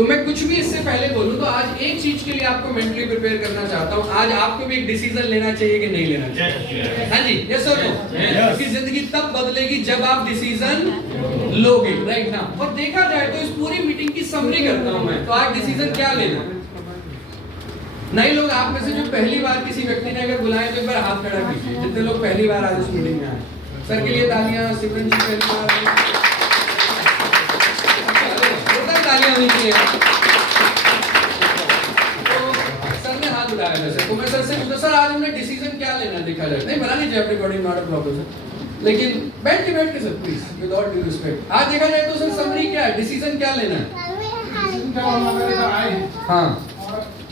तो मैं कुछ भी इससे पहले बोलूं तो आज एक चीज के लिए आपको मेंटली प्रिपेयर करना चाहता हूं। आज आपको भी एक डिसीजन लेना चाहिए कि नहीं लेना चाहिए। हाँ जी, यस और नो? क्योंकि जिंदगी तब बदलेगी जब आप डिसीजन लोगे, राइट ना। और देखा जाए तो इस पूरी मीटिंग की समरी करता हूं मैं, तो आज डिसीजन क्या लेना। नए लोग आप में से जो पहली बार किसी व्यक्ति ने अगर बुलाया तो एक बार हाथ खड़ा कीजिए। जितने लोग पहली बार आज इस मीटिंग में आए, सर के लिए तालियां। सिमरन जी पहली बार, तालियां होनी चाहिए। तो सर ने हाथ उठाया वैसे, तो मैं सर से पूछा सर आज हमने डिसीजन क्या लेना देखा जाए। नहीं बना लीजिए अपनी body, not a problem sir, लेकिन बैठ के sir please, with all due respect. आज देखा जाए तो सर समरी क्या है, डिसीजन क्या लेना है। हाँ,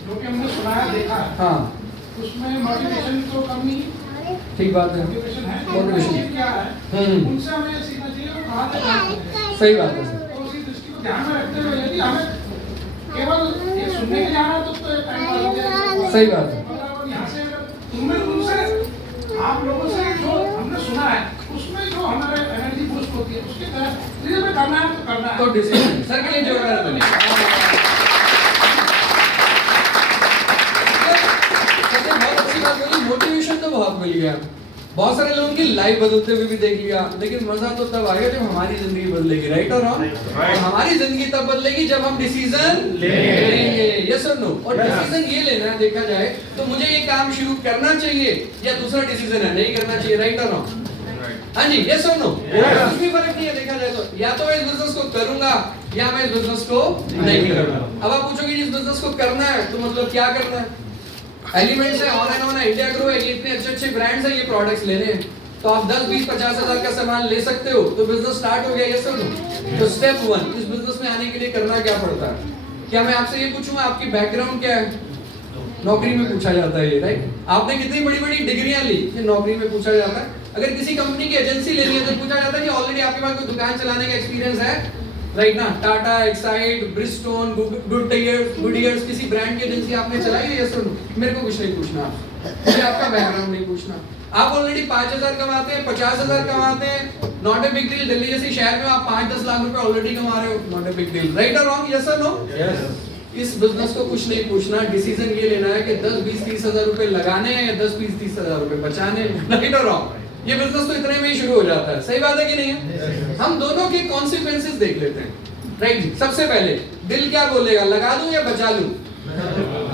जो कि हमने सुना है, देखा है, हाँ, उसमें मोटिवेशन तो कमी, ठीक बात है, मोटिवेशन है, मोटिवेशन क्या है, उनसे हमें सीखना चाहिए और कहाँ तक जाना है। सही बात है सर। तो उसी दृष्टि को ध्यान में रखते हुए यदि हमें केवल ये सुनने के जाना तो टाइम लगेगा। सही बात है। और यहाँ से उनसे आप लोगों से जो हमने सुना है उसमें जो हमारे एनर्जी बूस्ट होती है उसके तहत धीरे धीरे करना है तो करना है। तो डिसीजन सर के लिए जोरदार तालियां। मोटिवेशन तो बहुत मिल गया, बहुत सारे लोगों की लाइफ बदलते हुए भी देख लिया, लेकिन मजा तो तब आएगा जब हमारी जिंदगी बदलेगी, राइट और रॉन्ग? हमारी जिंदगी तब बदलेगी जब हम डिसीजन लेंगे, यस और नो। और डिसीजन ये लेना है, देखा जाए तो मुझे ये काम शुरू करना चाहिए या दूसरा डिसीजन है नहीं करना चाहिए, राइट और रॉन्ग? हाँ जी, यस और नो। कुछ भी फर्क नहीं है देखा जाए तो, या तो मैं इस बिजनेस को करूंगा या मैं इस बिजनेस को नहीं करूंगा। अब आप पूछोगे इस बिजनेस को करना है तो मतलब क्या करना है। एलिमेंट्स है, ऑन एंड ऑन है, इंडिया ग्रो है, ये इतने अच्छे अच्छे ब्रांड्स हैं, ये प्रोडक्ट्स लेने हैं, तो आप 10 20 50 हजार का सामान ले सकते हो, तो बिजनेस स्टार्ट हो गया, यस और नो। तो स्टेप 1 इस बिजनेस में आने के लिए करना क्या पड़ता है। क्या मैं आपसे ये पूछूं आपकी बैकग्राउंड क्या है। नौकरी में पूछा जाता है ये, राइट। आपने कितनी बड़ी बड़ी डिग्रियां ली, ये नौकरी में पूछा जाता है। अगर किसी कंपनी की एजेंसी लेनी है तो पूछा जाता है कि ऑलरेडी आपके पास कोई दुकान चलाने का एक्सपीरियंस है, राइट ना। टाटा, एक्साइड, ब्रिजस्टोन, गुडियर्स, किसी ब्रांड की एजेंसी आपने चलाई है, यस और नो। मेरे को कुछ नहीं पूछना आपसे, मुझे आपका बैकग्राउंड नहीं पूछना। आप ऑलरेडी 5000 कमाते हैं, 50,000 कमाते हैं, not a big deal. Delhi जैसी शहर में आप 5-10 लाख रुपए ऑलरेडी कमा रहे हो, not a big deal, right और रॉन्ग, यस और नो। इस बिजनेस को कुछ नहीं पूछना, डिसीजन ये लेना है कि 10 20 30 हजार रुपए लगाने हैं या 10 20 30 हजार रुपए बचाने हैं, राइट और रॉन्ग। ये बिजनेस तो इतने में ही शुरू हो जाता है, सही बात है कि नहीं है। हम दोनों के कॉन्सिक्वेंसेस देख लेते हैं, राइट जी। सबसे पहले दिल क्या बोलेगा, लगा दूं या बचा लूं।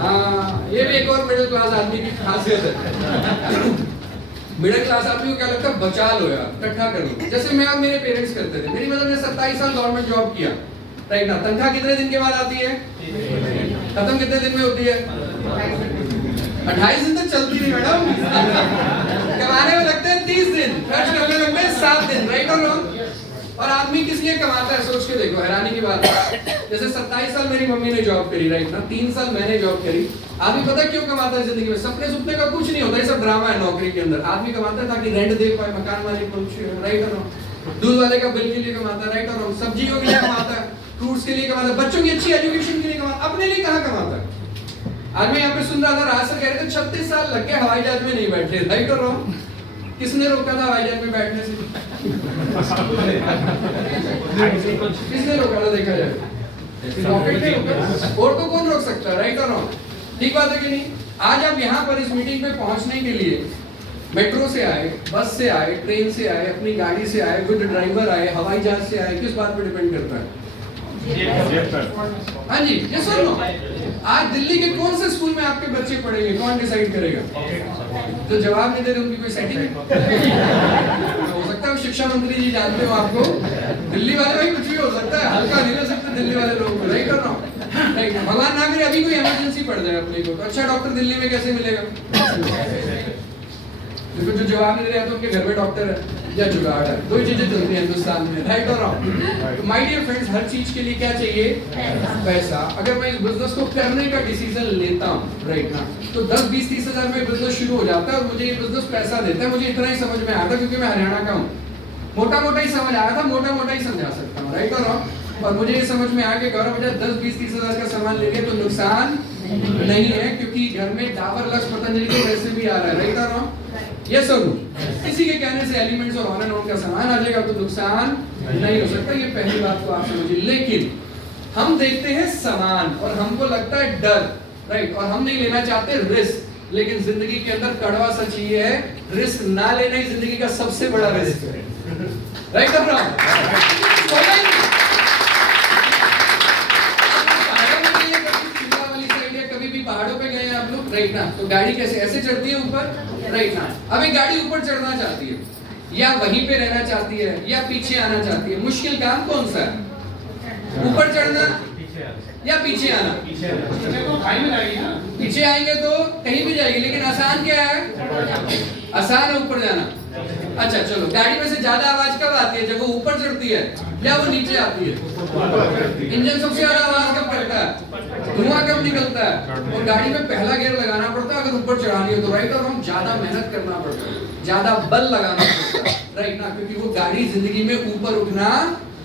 हाँ, ये भी एक और मिडिल क्लास आदमी की खासियत है। मिडिल क्लास आदमी को क्या लगता है, बचा लो यार, इकट्ठा कर लो। जैसे मैं और मेरे पेरेंट्स करते थे, मेरी मदर ने 27 साल गवर्नमेंट जॉब किया, राइट ना। तनख्वाह कितने दिन के बाद आती है, खत्म कितने दिन में होती है, 28 दिन तक चलती नहीं मैडम। कमाने में लगते हैं 30 दिन, खर्च करने लगते हैं 7 दिन, राइट और रॉन्ग। और आदमी किस लिए कमाता है, सोच के देखो, हैरानी की बात है। जैसे 27 साल मेरी मम्मी ने जॉब करी, राइट ना, 3 साल मैंने जॉब करी। आदमी पता क्यों कमाता है जिंदगी में, सपने सुपने का कुछ नहीं होता, ये सब ड्रामा है नौकरी के अंदर। आदमी कमाता है ताकि रेंट दे पाए, मकान मालिक को, राइट और रॉन्ग। दूध वाले का बिल के लिए कमाता है, राइट और रॉन्ग। सब्जियों के लिए कमाता है, फ्रूट्स के लिए कमाता है, बच्चों की अच्छी एजुकेशन के लिए कमाता है, अपने लिए कहाँ कमाता है। आज मैं यहाँ पे सुन रहा था, राज सर कह रहे थे 36 साल लग गए हवाई जहाज में नहीं बैठे, राइट और रॉन्ग। किसने रोका था हवाई जहाज में बैठने से, किसने रोका था देखा जाए, रॉकेट ने रोका, और तो कौन रोक सकता है, राइट और रॉन्ग। ठीक बात है कि नहीं। आज आप यहाँ पर इस मीटिंग पे पहुंचने के लिए मेट्रो से आए, बस से आए, ट्रेन से आए, अपनी गाड़ी से आए, विद ड्राइवर आए, हवाई जहाज से आए, किस बात पे डिपेंड करता है। हाँ जी, यस और नो। आज दिल्ली के कौन से स्कूल में आपके बच्चे पढ़ेंगे, कौन डिसाइड करेगा। तो जवाब नहीं दे रहे, उनकी कोई सेटिंग हो सकता है शिक्षा मंत्री जी जानते हो आपको, दिल्ली वाले भाई कुछ भी हो सकता है, हल्का नहीं ले सकते दिल्ली वाले लोगों को, राइट और रॉन्ग। राइट, भगवान ना करे अभी कोई इमरजेंसी पड़ जाए अपने को, तो अच्छा डॉक्टर दिल्ली में कैसे मिलेगा। देखो जो जवाब नहीं दे रहा तो उनके घर में डॉक्टर है या जुगाड़ है, दो ही चीजें चलती हैं हिंदुस्तान में, राइट और रॉन्ग। माय डियर फ्रेंड्स, हर चीज के लिए क्या चाहिए, पैसा। अगर मैं इस बिजनेस को करने का डिसीजन लेता हूँ, राइट ना, तो 10 20 30 हजार में बिजनेस शुरू हो जाता है और मुझे ये बिजनेस पैसा देता है। मुझे इतना ही समझ में आया था क्योंकि मैं हरियाणा का हूँ, मोटा मोटा ही समझ आया था, मोटा मोटा ही समझा सकता हूँ, राइट और रॉन्ग। और मुझे ये समझ में आया कि गौरव भैया 10 20 30 हजार का सामान लेंगे तो नुकसान नहीं है, क्योंकि घर में डाबर लक्ष्य पतंजलि के पैसे भी आ रहा है, राइट और रॉन्ग, यस और नो। किसी के कहने से एलिमेंट्स और ऑन का सामान आ जाएगा तो नुकसान नहीं हो सकता, ये पहली बात तो आप समझिए। लेकिन हम देखते हैं सामान और हमको लगता है डर, राइट, और हम नहीं लेना चाहते रिस्क। लेकिन जिंदगी के अंदर कड़वा सच ये है, रिस्क ना लेना ही जिंदगी का सबसे बड़ा रिस्क है, राइट और रॉन्ग? कभी भी पहाड़ों पे गए हैं आप लोग, राइट ना? तो गाड़ी कैसे ऐसे चढ़ती है ऊपर, राइट ना? अब एक गाड़ी ऊपर चढ़ना चाहती है, या वहीं पे रहना चाहती है, या पीछे आना चाहती है। मुश्किल काम कौन सा है? ऊपर चढ़ना या पीछे आना? पीछे आएंगे तो कहीं भी जाएगी, लेकिन आसान क्या है? आसान है ऊपर जाना। अच्छा चलो, गाड़ी में से ज्यादा आवाज कब आती है? जब वो ऊपर चढ़ती है या वो नीचे आती है? इंजन सबसे ज्यादा आवाज कब करता है? धुआं कब निकलता है? और गाड़ी में पहला गियर लगाना पड़ता है अगर ऊपर चढ़ानी हो तो, राइट, और हम ज्यादा मेहनत करना पड़ता है, ज्यादा बल लगाना पड़ता है, राइट ना? क्योंकि वो गाड़ी जिंदगी में ऊपर उठना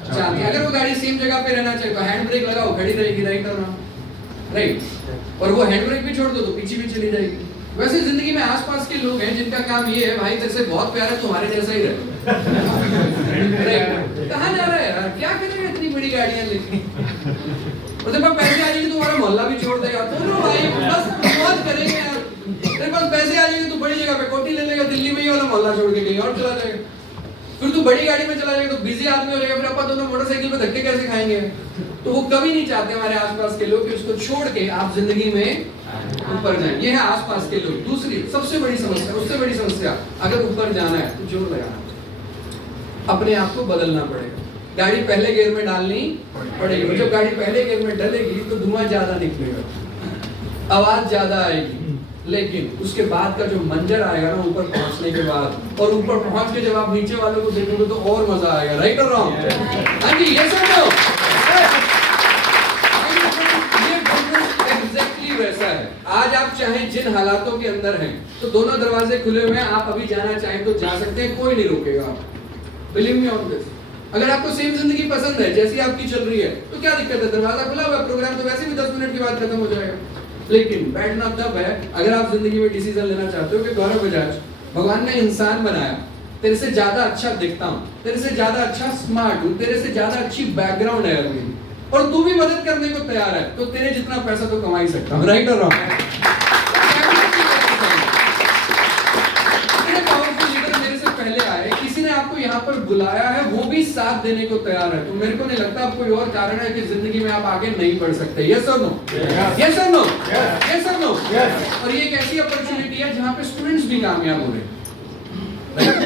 चाहती है। अगर वो गाड़ी सेम जगह पे रहना चाहिए तो हैंड ब्रेक लगाओ, खड़ी रहेगी, राइट और रॉन्ग? राइट, और वो हैंड ब्रेक भी छोड़ दो तो पीछे भी चली जाएगी। वैसे जिंदगी में आसपास के लोग हैं जिनका काम ये है, भाई तेरे से बहुत प्यार है, तुम्हारे जैसा ही रहे। कहाँ जा रहा है यार, क्या करेगा इतनी बड़ी गाड़ियां लेके? और जब पैसे आ जाएंगे तो तुम्हारा मोहल्ला भी छोड़ देगा। तो भाई बस बहुत करेंगे यार, तेरे पास पैसे आ जाएंगे तो बड़ी जगह पे कोठी ले लेगा, दिल्ली में ही वाला मोहल्ला छोड़ के कहीं और चला जाएगा। फिर तू बड़ी गाड़ी में चला जाएगा तो बिजी आदमी हो जाएगा, फिर अपन दोनों मोटरसाइकिल पे धक्के कैसे खाएंगे? तो वो कभी नहीं चाहते हमारे आसपास के लोग कि उसको छोड़ के आप जिंदगी में ऊपर जाएं। ये है आसपास के लोग। दूसरी सबसे बड़ी समस्या, उससे बड़ी समस्या, अगर ऊपर जाना है तो जोर लगाना पड़ेगा, अपने आप को बदलना पड़ेगा। गाड़ी पहले गियर में डालनी पड़ेगी। जब गाड़ी पहले गियर में डलेगी तो धुआं ज्यादा निकलेगा, आवाज ज्यादा आएगी, लेकिन उसके बाद का जो मंजर आएगा ना ऊपर पहुंचने के बाद, और ऊपर पहुंच के जब आप नीचे वालों को देखोगे तो और मजा आएगा, राइट और रॉन्ग? हाँ जी, ये सब लो। ये एग्जैक्टली वैसा है। आज आप चाहें जिन हालातों के अंदर हैं तो दोनों दरवाजे खुले हुए हैं, आप अभी जाना चाहें तो जा सकते हैं, कोई नहीं रोकेगा आपको। Believe me on this. अगर आपको सेम जिंदगी पसंद है जैसी आपकी चल रही है तो क्या दिक्कत है? दरवाजा खुला हुआ है, प्रोग्राम तो वैसे भी 10 मिनट के बाद खत्म हो जाएगा। लेकिन बैठना तब है अगर आप जिंदगी में डिसीजन लेना चाहते हो कि गौरव बजाज, भगवान ने इंसान बनाया, तेरे से ज्यादा अच्छा दिखता हूँ, तेरे से ज्यादा अच्छा स्मार्ट हूँ, तेरे से ज्यादा अच्छी बैकग्राउंड है मेरी, और तू भी मदद करने को तैयार है, तो तेरे जितना पैसा तो कमा ही सकता हूँ, राइट और रॉन्ग? पहले आए, किसी ने आपको यहाँ पर बुलाया है, वो भी साथ देने को तैयार है, तो मेरे को नहीं लगता आप कोई और कारण है कि जिंदगी में आप आगे नहीं बढ़ सकते। यस और नो? यस और नो? यस और नो? और ये एक ऐसी अपॉर्चुनिटी है जहाँ पे स्टूडेंट्स भी कामयाब हो रहे हैं,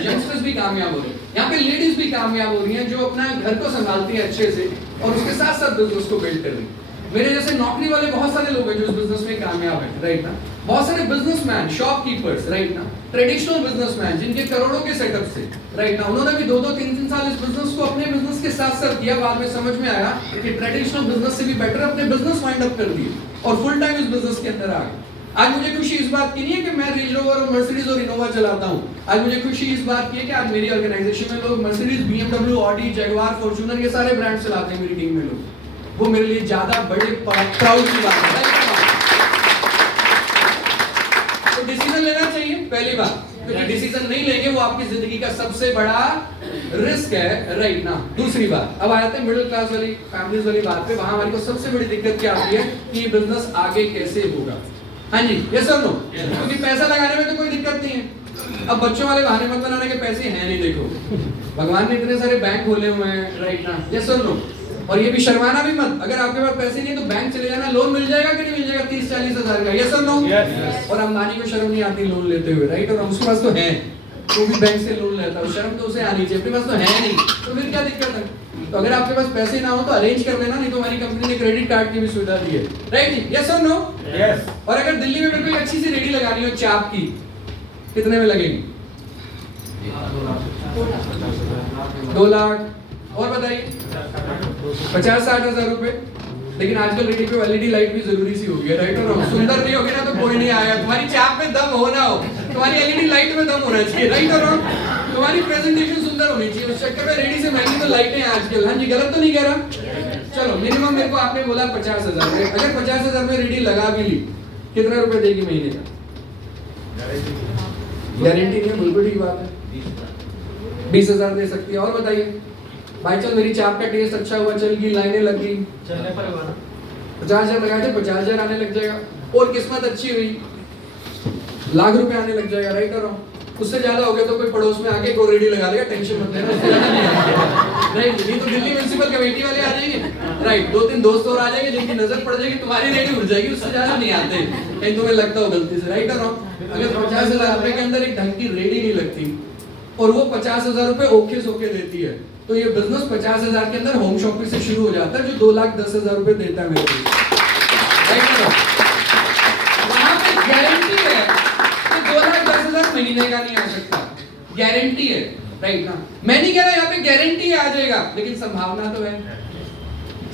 यंगस्टर्स भी कामयाब हो रहे हैं, यहाँ पे लेडीज भी कामयाब हो रही हैं जो अपना घर को संभालती है अच्छे से और उसके साथ साथ बिजनेस को बिल्ड कर रही है। मेरे जैसे नौकरी वाले बहुत सारे लोग हैं जो इस बिजनेस में कामयाब हैं, राइट ना? बहुत सारे बिजनेसमैन, शॉपकीपर्स, राइट ना? ट्रेडिशनल बिजनेसमैन जिनके करोड़ों के सेटअप से, राइट ना? उन्होंने भी 2-2, 3-3 साल इस बिजनेस को अपने बिजनेस के साथ साथ किया। बाद में समझ में आया कि ट्रेडिशनल बिजनेस से भी बेटर अपने बिजनेस वाइंड अप कर दिए और फुल टाइम इस बिजनेस के अंदर आ गए। आज मुझे खुशी इस बात की नहीं है कि मैं रेंज रोवर और मर्सिडीज और इनोवा चलाता हूँ। आज मुझे खुशी इस बात की है कि आज मेरी ऑर्गेनाइजेशन में लोग Mercedes, BMW, Audi, Jaguar, Fortuner ये सारे ब्रांड चलाते हैं मेरी टीम में लोग। वो मेरे लिए ज्यादा बड़े प्राउड की बात है। तो डिसीजन लेना चाहिए पहली बात, क्योंकि डिसीजन नहीं लेंगे वो आपकी जिंदगी का सबसे बड़ा रिस्क है, राइट ना? दूसरी बात, अब आते हैं मिडिल क्लास वाली फैमिलीज वाली बात पे। वहां हमारी को सबसे बड़ी दिक्कत क्या आती है कि ये बिजनेस आगे कैसे होगा। हाँ जी, यस और नो? क्योंकि पैसा लगाने में तो कोई दिक्कत नहीं है। अब बच्चों वाले बहाने मत बनाने के पैसे हैं नहीं, देखो भगवान ने इतने सारे बैंक खोले हुए हैं, राइट ना? यस और नो? और ये भी शर्माना भी मत, अगर आपके पास पैसे नहीं है तो बैंक चले जाना, लोन मिल जाएगा कि नहीं मिल जाएगा 30-40 हजार का, यस और नो? और अंबानी को शर्म नहीं आती लोन लेते हुए, राइट? और उसके पास तो है, वो भी बैंक से लोन लेता है, शर्म तो उसे आनी चाहिए, अपने पास तो है नहीं, तो फिर क्या दिक्कत है? तो अगर आपके पास पैसे ना हो तो अरेंज कर लेना, नहीं तो हमारी कंपनी ने क्रेडिट कार्ड की भी सुविधा दी है, राइट? यस और नो? यस। और अगर दिल्ली में मेरे को एक अच्छी सी रेडी लगानी हो चाप की, कितने में लगेगी? 2 लाख। और बताइए 50-60 हजार रुपए। लेकिन आजकल रेडी पे एलईडी लाइट भी जरूरी सी हो गई है, राइट? और सुंदर नहीं होगी ना तो कोई नहीं आएगा। तुम्हारी चाप में दम हो ना हो, तुम्हारी एलईडी लाइट में दम होना चाहिए, राइट? और तुम्हारी प्रेजेंटेशन सुंदर होनी चाहिए। उस चक्कर में रेडी से महंगी तो लाइटें हैं आजकल। हाँ जी, गलत तो नहीं कह रहा? चलो मिनिमम मेरे को आपने बोला 50 हजार। अगर 50 हजार में रेडी लगा भी ली, कितना रुपए देगी महीने का? गारंटी नहीं है, बिल्कुल ठीक बात है। 20 हजार दे सकती है। और बताइए भाई चल मेरी चाप का टेस्ट अच्छा हुआ, चल गई, लाइनें लग गई, चलने पर हुआ ना 50,000 लगाए थे 50,000 आने लग जाएगा, और किस्मत अच्छी हुई लाख रुपए आने लग जाएगा, राइट और रॉन्ग। उससे ज्यादा हो गया तो कोई पड़ोस में आके कोरेडी लगा लेगा, टेंशन मत लेना, उससे ज्यादा नहीं आएगा, राइट। नहीं तो दिल्ली म्युनिसिपल कमेटी वाले आ जाएंगे, राइट, 2-3 दोस्त और आ जाएंगे जिनकी नजर पड़ जाएगी, तुम्हारी रेडी उड़ जाएगी, उससे ज्यादा नहीं आते कहीं तुम्हें लगता हो गलती से, राइट और रॉन्ग। अगर 50,000 रुपए के अंदर एक ढंग की रेडी नहीं लगती और वो 50,000 रुपए ओके सोके देती है, तो ये बिजनेस 50,000 के अंदर होम शॉपिंग से शुरू हो जाता है, जो 2,10,000 रुपए देता है मेरे को, राइट और रॉन्ग। वहां पे गारंटी है कि 2,10,000 महीने का नहीं आ सकता, गारंटी है, राइट ना। मैं नहीं कह रहा यहाँ पे गारंटी आ जाएगा, लेकिन संभावना तो है।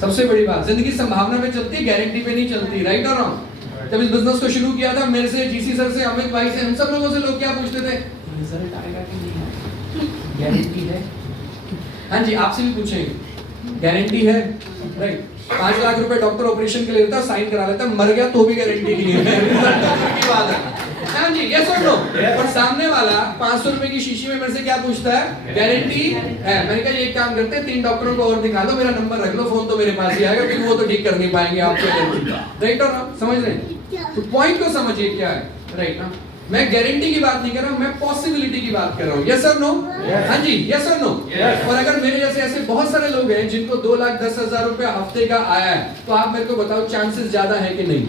सबसे बड़ी बात, जिंदगी संभावना पे चलती है, गारंटी पे नहीं चलती, राइट और रॉन्ग। जब इस बिजनेस को शुरू किया था, मेरे से, जीसी सर से, अमित भाई से, हम सब लोगों से लोग क्या पूछते थे, रिजल्ट आएगा कि नहीं आएगा, गारंटी है? हाँ जी, आपसे भी पूछेंगे, गारंटी है, राइट। 5 लाख रुपए डॉक्टर ऑपरेशन के लिए देता, साइन करा लेता, मर गया तो भी गारंटी नहीं है, रिजल्ट की बात है। हाँ जी, यस और नो। और सामने वाला 500 रुपए की शीशी में मेरे से क्या पूछता है, गारंटी है? मैंने कहा ये एक काम करते हैं, 3 डॉक्टरों को और दिखा दो, मेरा नंबर रख लो, फोन तो मेरे पास ही आएगा, क्योंकि वो तो ठीक कर नहीं पाएंगे आपके, राइट और नो, समझ रहे हैं? तो पॉइंट को समझिए क्या है, राइट ना। मैं गारंटी की बात नहीं कर रहा हूं, मैं पॉसिबिलिटी की बात कर रहा हूं, यस और नो। हाँ जी, यस और नो। और अगर मेरे जैसे ऐसे बहुत सारे लोग हैं जिनको 2,10,000 रुपए हफ्ते का आया है, तो आप मेरे को बताओ चांसेस ज्यादा है कि नहीं?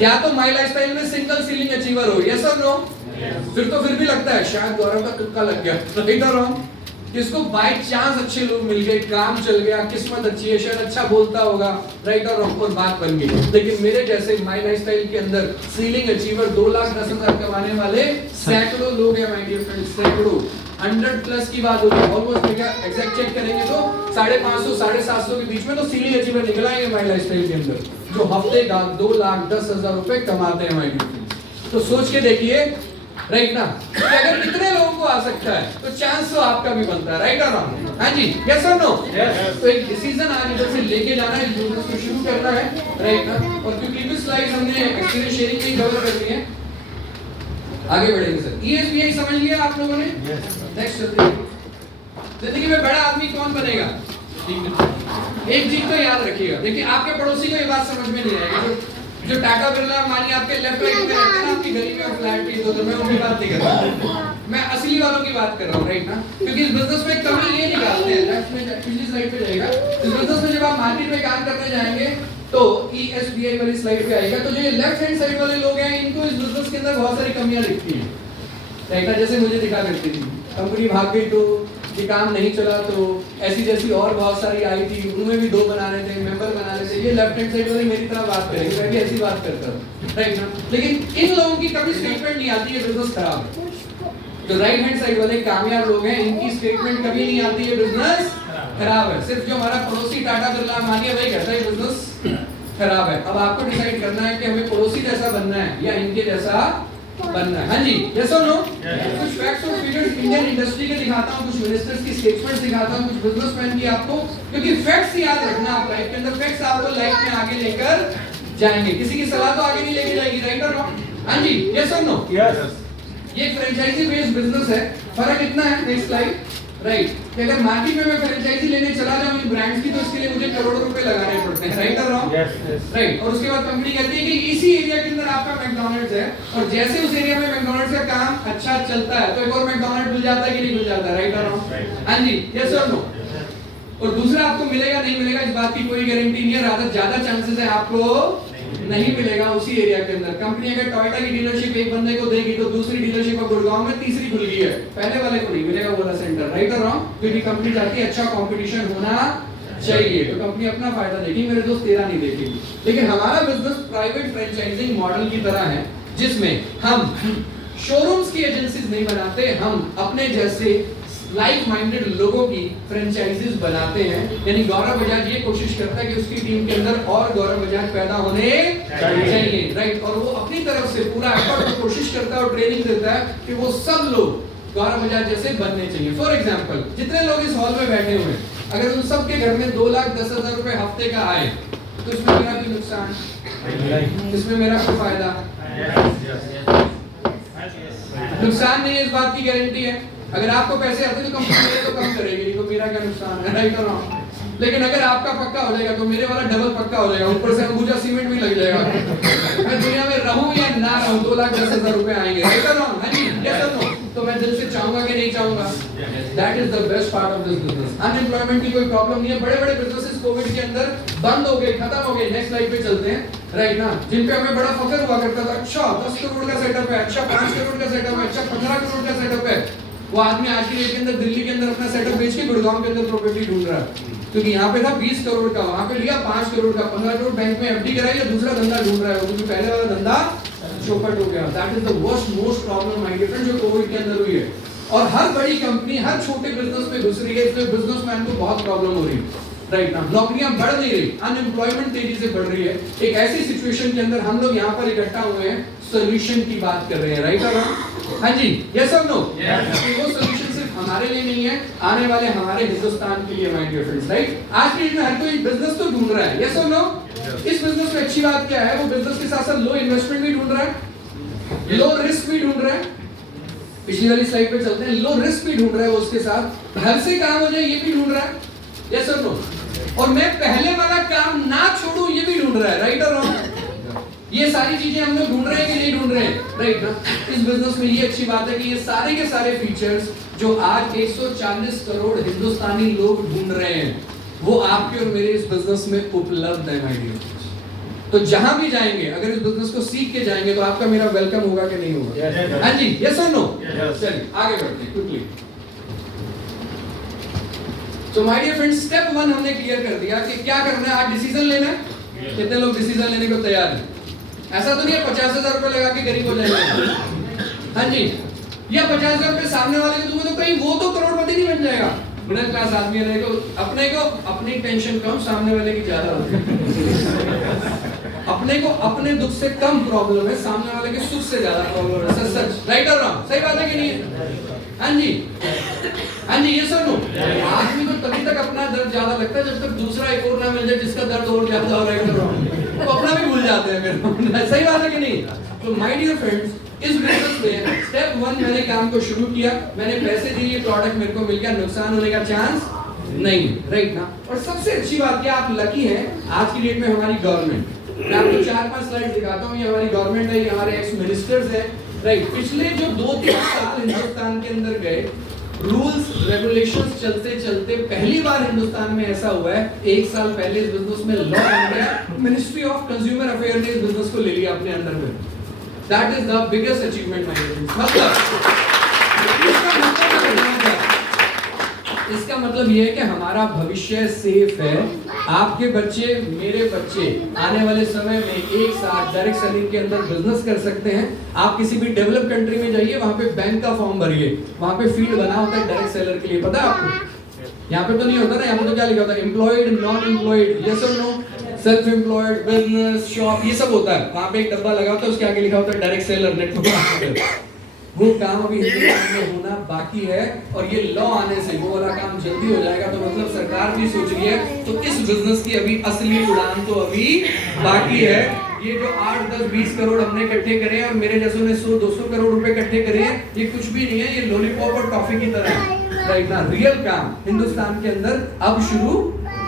या तो माई लाइफस्टाइल में सिंगल सीलिंग अचीवर हो, यस और नो। फिर भी लगता है शायद गौरव का तुक्का लग गया, राइट और रॉन्ग। जिसको बाय चांस अच्छे लोग मिल गए, काम चल गया, किस्मत अच्छी है, शायद अच्छा बोलता होगा, राइट और रॉन्ग, और बात बन गई। लेकिन मेरे जैसे माई लाइफस्टाइल के अंदर सीलिंग अचीवर 2,10,000 कमाने वाले सैकड़ों लोग हैं माय डियर फ्रेंड्स, सैकड़ों, 100 प्लस की बात होगी, ऑलमोस्ट एग्जैक्ट चेक करेंगे तो 550 750 के बीच में तो सीलिंग अचीवर निकल आएंगे माय लाइफस्टाइल के अंदर, जो हफ्ते का 2,10,000 रुपए कमाते हैं माय डियर फ्रेंड्स। तो सोच के देखिए, राइट ना, कि अगर इतने लोगों को आ सकता है तो चांस तो आपका भी बनता है, राइट और रॉन्ग? हाँ जी, यस और नो। तो एक डिसीजन आज इधर से लेके जाना है, इस बिजनेस को शुरू करना है, राइट ना। और क्योंकि भी स्लाइड हमने एक्सपीरियंस शेयरिंग की कवर कर ली है, आगे बढ़ेंगे सर। ESBI समझ लिया आप लोगों ने? नेक्स्ट चलते हैं। जिंदगी में बड़ा आदमी कौन बनेगा? एक चीज तो याद रखिएगा, देखिए आपके पड़ोसी को ये बात समझ में नहीं आएगी, जो टाटा बिरला मानिए आपके लेफ्ट राइट में रहते हैं ना, आपकी गली में फ्लैट पे, तो मैं उनकी बात नहीं कर रहा, मैं असली वालों की बात कर रहा हूँ, राइट ना। क्योंकि इस बिजनेस में कमी ये निकालते हैं, लेफ्ट में पिछली स्लाइड पे जाएगा, इस बिजनेस में जब आप मार्केट में काम करने जाएंगे तो ESBI वाली स्लाइड पे आएगा, तो जो ये लेफ्ट हैंड साइड वाले लोग हैं, इनको इस बिजनेस के अंदर बहुत सारी कमियां दिखती हैं, राइट ना। जैसे मुझे दिखा करती थी, कंपनी भाग गई तो ये काम नहीं चला, तो ऐसी जैसी और बहुत सारी आई थी, उनमें भी 2 बनाने थे, मेंबर बनाने थे, ये लेफ्ट हैंड साइड वाले मेरी तरह बात करेंगे, मैं भी ऐसी बात करता हूं, राइट ना। लेकिन इन लोगों की कभी स्टेटमेंट नहीं आती है बिजनेस खराब है। जो राइट हैंड साइड वाले कामयाब लोग हैं, इनकी स्टेटमेंट कभी नहीं आती है बिजनेस खराब है। सिर्फ जो हमारा पड़ोसी टाटा बिरला मानिए वही कहता है बिजनेस खराब है। अब आपको डिसाइड करना है कि हमें पड़ोसी जैसा बनना है या इनके जैसा बनना है। हाँ जी, यस और नो। कुछ फैक्ट्स और फिगर्स इंडियन इंडस्ट्री के दिखाता हूँ, कुछ मिनिस्टर्स की स्टेटमेंट्स दिखाता हूँ, कुछ बिजनेसमैन की आपको, क्योंकि फैक्ट्स याद रखना आप लाइफ के अंदर, फैक्ट्स आपको लाइफ में आगे लेकर जाएंगे, किसी की सलाह तो आगे नहीं लेके जाएगी, राइट और नो। हाँ जी, यस और नो। ये एक फ्रेंचाइजी बेस्ड बिजनेस है। फर्क इतना है, नेक्स्ट स्लाइड, राइट, कि अगर मार्केट में मैं फ्रेंचाइजी लेने चला जाऊं इन ब्रांड्स की, तो इसके लिए मुझे करोड़ों रुपए लगाने पड़ते हैं, राइट और रॉन्ग? राइट। और उसके बाद कंपनी कहती है कि इसी एरिया के अंदर आपका मैकडॉनल्ड्स है, और जैसे उस एरिया में मैकडॉनल्ड्स का काम अच्छा चलता है तो एक और मैकडॉनल्ड्स मिल जाता है कि नहीं मिल जाता, राइट और रॉन्ग? हाँ जी, यस और नो। और दूसरा आपको मिलेगा नहीं मिलेगा इस बात की कोई गारंटी नहीं है, रादर ज्यादा चांसेस है आपको नहीं मिलेगा उसी एरिया के अंदर। कंपनी अगर टोयोटा की डीलरशिप एक बंदे को देगी तो दूसरी डीलरशिप गुड़गांव में, तीसरी खुल गई है, पहले वाले को नहीं मिलेगा वो वाला सेंटर, राइट और रॉन्ग? क्योंकि कंपनी चाहती है अच्छा कंपटीशन होना चाहिए, तो कंपनी अपना फायदा देगी, मेरे दोस्त तेरा नहीं देखेगी। लेकिन हमारा बिजनेस प्राइवेट फ्रेंचाइजिंग मॉडल की तरह है, जिसमें हम शोरूम्स की एजेंसीज नहीं बनाते, हम अपने जैसे लाइक माइंडेड लोगों की फ्रेंचाइजीज बनाते हैं। यानी गौरव बजाज ये कोशिश करता है कि उसकी टीम के अंदर और गौरव बजाज पैदा होने चाहिए, राइट। और वो अपनी तरफ से पूरा एफर्ट कोशिश करता है और ट्रेनिंग देता है कि वो सब लोग गौरव बजाज जैसे बनने चाहिए। फॉर एग्जांपल, जितने लोग इस हॉल में बैठे हुए हैं, अगर उन सबके घर में 2,10,000 रुपए हफ्ते का आए, तो इसमें मेरा कोई नुकसान, इसमें मेरा कोई फायदा? नुकसान नहीं है, इस बात की गारंटी है। अगर आपको पैसे आते तो कंपनी मेरे तो कम करेगी, तो मेरा क्या नुकसान है, राइट और रॉन्ग। लेकिन अगर आपका पक्का हो जाएगा तो मेरे वाला डबल पक्का हो जाएगा, ऊपर से अंबुजा सीमेंट भी लग जाएगा। मैं दुनिया में रहूं या ना रहूं 2,10,000 रुपए आएंगे, राइट और रॉन्ग, हाँ जी, यस और नो। तो मैं दिल से चाहूंगा कि नहीं चाहूंगा। That is the best part of this business. Unemployment की कोई प्रॉब्लम नहीं है। बड़े बड़े बिजनेसेस कोविड के अंदर बंद हो गए, खत्म हो गए। नेक्स्ट स्लाइड पे चलते हैं, राइट ना, जिन पे हमें बड़ा फख्र हुआ करता था, अच्छा 10 करोड़ का सेटअप है, अच्छा 5 करोड़ का सेटअप है, अच्छा 15 करोड़ का सेटअप है। वो आदमी आज की डेट के अंदर दिल्ली के अंदर अपना सेटअप बेच के गुड़गांव के अंदर प्रॉपर्टी ढूंढ रहा है, क्योंकि यहाँ पे था 20 करोड़ का, वहाँ पे लिया 5 करोड़ का, 15 करोड़ बैंक में एफडी कराई या दूसरा धंधा ढूंढ रहा है, क्योंकि पहले वाला धंधा चौपट हो गया। That is the most problem my dear friend जो कोविड के अंदर हुई है। और हर बड़ी कंपनी हर छोटे बिजनेस में घुस रही है, इसलिए बिजनेसमैन को बहुत प्रॉब्लम हो रही है, राइट ना। नौकरियां बढ़ नहीं रही, अनएम्प्लॉयमेंट तेजी से बढ़ रही है। एक ऐसी सिचुएशन के अंदर हम लोग यहाँ पर इकट्ठा हुए हैं, सोल्यूशन की बात कर रहे हैं, राइट और रॉन्ग, हाँ जी, यस और नो। वो सोल्यूशन सिर्फ हमारे लिए नहीं है, आने वाले हमारे हिंदुस्तान के लिए, माय डियर फ्रेंड्स, राइट। आज की डेट में हर कोई बिजनेस तो ढूंढ रहा है, यस और नो। इस बिजनेस में अच्छी बात क्या है, वो बिजनेस के साथ साथ लो इन्वेस्टमेंट भी ढूंढ रहा है, लो रिस्क भी ढूंढ रहा है। पिछली वाली स्लाइड पे चलते हैं, लो रिस्क भी ढूंढ रहा है, उसके साथ घर से काम हो जाए ये भी ढूंढ रहा है, यस और नो। और मैं पहले वाला काम ना छोड़ूं ये भी ढूंढ रहा है, राइट और रॉन्ग। ये सारी चीजें हम लोग ढूंढ रहे हैं कि नहीं ढूंढ रहे हैं, राइट ना। इस बिजनेस में ये अच्छी बात है कि ये सारे के सारे फीचर्स जो आज 140 करोड़ हिंदुस्तानी लोग ढूंढ रहे हैं, वो आपके और मेरे इस बिजनेस में उपलब्ध है, माय डियर। तो जहां भी जाएंगे अगर इस बिजनेस को सीख के जाएंगे तो आपका मेरा वेलकम होगा कि नहीं होगा, हाँ जी, यस और नो। चलिए आगे बढ़ते हैं क्विकली। तो माय डियर फ्रेंड्स, स्टेप 1 हमने क्लियर कर दिया कि क्या करना है, आज डिसीजन लेना है। कितने लोग डिसीजन लेने को तैयार हैं? ऐसा तो नहीं है 50,000 रुपए लगा के गरीब हो जाएंगे, हाँ जी, या 50,000 रुपए सामने वाले को दूंगा तो कहीं वो तो करोड़पति नहीं बन जाएगा। मिडिल क्लास आदमी है, अपने टेंशन कम, सामने वाले की ज्यादा होती है। अपने को अपने दुख से कम प्रॉब्लम है, सामने वाले के सुख से ज्यादा प्रॉब्लम है, सच, राइट और रॉन्ग, सही बात है कि नहीं है, हाँ जी, हाँ जी, ये सुनो। आदमी को तभी तक अपना दर्द ज्यादा लगता है जब तक दूसरा एक और ना मिल जाए जिसका दर्द और ज्यादा हो, राइट और रॉन्ग, तो अपना भी भूल जाते हैं फिर, सही बात है कि नहीं। तो माय डियर फ्रेंड्स, इस बिजनेस में स्टेप 1 मैंने काम को शुरू किया, मैंने पैसे दिए, प्रोडक्ट मेरे को मिल गया, नुकसान होने का चांस नहीं, राइट ना। और सबसे अच्छी बात क्या, आप लकी हैं आज की डेट में हमारी गवर्नमेंट, मैं आपको 4-5 स्लाइड दिखाता हूँ, ये हमारी गवर्नमेंट है, ये हमारे एक्स मिनिस्टर्स हैं, राइट। पिछले जो 2-3 साल हिंदुस्तान के अंदर गए, रूल्स रेगुलेशंस चलते चलते पहली बार हिंदुस्तान में ऐसा हुआ है, 1 साल पहले इस बिजनेस में लॉ बन गया, मिनिस्ट्री ऑफ कंज्यूमर अफेयर ने इस बिजनेस को ले लिया अपने अंडर में। That is the biggest achievement my friends. इसका मतलब ये है कि हमारा भविष्य सेफ है। आपके बच्चे, मेरे बच्चे आने वाले समय में एक साथ डायरेक्ट सेलिंग के अंदर बिजनेस कर सकते हैं। आप किसी भी डेवलप कंट्री में जाइए, वहां पे बैंक का फॉर्म भरिए, वहां पे फील्ड बना होता है डायरेक्ट सेलर के लिए, पता है आपको? यहाँ पे तो नहीं होता ना, यहाँ पे तो क्या लिखा होता है, एम्प्लॉयड, नॉन एम्प्लॉयड, यस और no, self employed, business, shop, ये सब होता है। वहां पे एक डब्बा लगा होता है, उसके आगे लिखा होता है डायरेक्ट सेलर, नेटवर्क। वो काम अभी हिंदुस्तान में होना बाकी है, और ये लॉ आने से वो वाला काम जल्दी हो जाएगा। तो मतलब सरकार भी सोच रही है, तो इस बिजनेस की अभी असली उड़ान तो अभी बाकी है। ये जो 8, 10, 20 करोड़ हमने इकट्ठे करे और मेरे जैसों ने 100-200 करोड़ रुपए इकट्ठे करे हैं, ये कुछ भी नहीं है, ये लॉलीपॉप और टॉफी की तरह है, राइट ना। रियल काम हिंदुस्तान के अंदर अब शुरू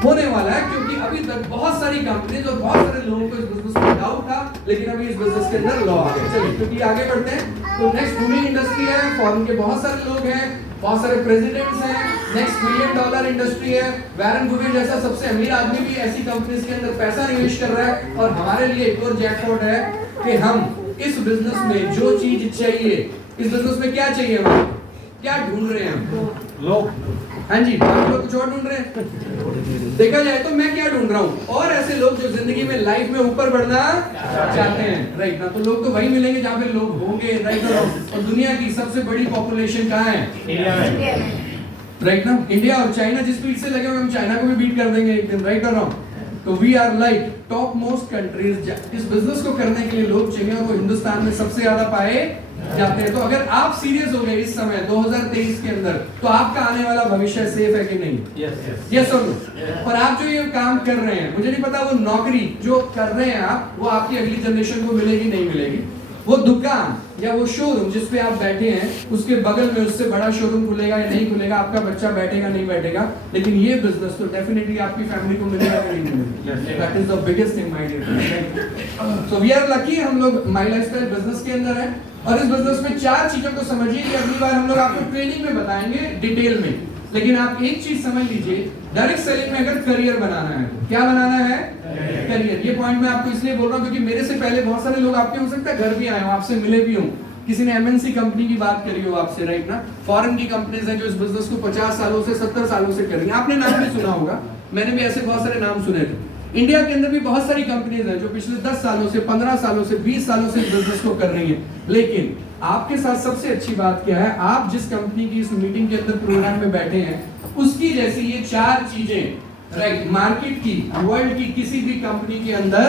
होने वाला है, क्योंकि अभी तक बहुत सारी कंपनीज और बहुत सारे लोगों को इस बिजनेस में डाउट था, लेकिन अभी इस बिजनेस के अंदर लॉ आ गया। चलिए क्योंकि आगे बढ़ते हैं, तो नेक्स्ट बूमिंग इंडस्ट्री है, फॉरेन के बहुत सारे लोग हैं, बहुत सारे प्रेसिडेंट्स हैं, नेक्स्ट $1 बिलियन इंडस्ट्री है। वैरन बुफेट जैसा सबसे अमीर आदमी भी ऐसी कंपनीज के अंदर पैसा निवेश कर रहा है। और हमारे लिए एक और जैकपॉट है कि हम इस बिजनेस में जो चीज चाहिए, इस बिजनेस में क्या चाहिए, हमें क्या ढूंढ रहे हैं हम लोग, हाँ जी, आप लोग कुछ और ढूंढ रहे हैं। देखा जाए तो मैं क्या ढूंढ रहा हूँ, और ऐसे लोग जो जिंदगी में लाइफ में ऊपर बढ़ना चाहते हैं, राइट ना। तो लोग तो वही मिलेंगे जहाँ पे लोग होंगे, राइट ना। और दुनिया की सबसे बड़ी पॉपुलेशन कहाँ है, इंडिया में, राइट ना। इंडिया और चाइना जिस स्पीड से लगे हुए, हम चाइना को भी बीट कर देंगे एक दिन, राइट और तो we are like top most countries. इस बिजनेस को करने के लिए लोग चाहिए, और वो हिंदुस्तान में सबसे ज्यादा पाए जाते हैं। तो अगर आप सीरियस हो गए इस समय 2023 के अंदर, तो आपका आने वाला भविष्य सेफ है कि नहीं? यस और नो। और आप जो ये काम कर रहे हैं, मुझे नहीं पता वो नौकरी जो कर रहे हैं आप, वो आपकी अगली जनरेशन को मिलेगी नहीं मिलेगी, वो दुकान या वो शोरूम जिस पे आप बैठे हैं उसके बगल में उससे बड़ा शोरूम खुलेगा या नहीं खुलेगा, आपका बच्चा बैठेगा नहीं बैठेगा, लेकिन ये बिजनेस तो डेफिनेटली आपकी फैमिली को मिलेगा कि नहीं मिलेगा। That is the biggest thing my dear. So we are lucky, हम लोग माय लाइफस्टाइल बिजनेस के अंदर है और इस बिजनेस में 4 चीजों को समझिए कि अगली बार हम लोग आपको ट्रेनिंग में बताएंगे डिटेल में, लेकिन आप एक चीज समझ लीजिए, डायरेक्ट सेलिंग में अगर करियर बनाना है तो क्या बनाना है? करियर। ये पॉइंट मैं आपको इसलिए बोल रहा हूं क्योंकि मेरे से पहले बहुत सारे लोग आपके हो सकता है घर भी आए हो, आपसे मिले भी हो, किसी ने एमएनसी कंपनी की बात करी हो आपसे, राइट ना। फॉरेन की कंपनीज हैं जो इस बिजनेस को 50 सालों से 70 सालों से कर रही हैं, आपने नाम भी सुना होगा, मैंने भी ऐसे बहुत सारे नाम सुने थे। इंडिया के अंदर भी बहुत सारी कंपनीज हैं जो पिछले 10 सालों से 15 सालों से 20 सालों से इस बिजनेस को कर रही हैं, लेकिन आपके साथ सबसे अच्छी बात क्या है, आप जिस कंपनी की इस मीटिंग के अंदर प्रोग्राम में बैठे हैं उसकी जैसी ये 4 चीजें, राइट, मार्केट की, वर्ल्ड की किसी भी कंपनी के अंदर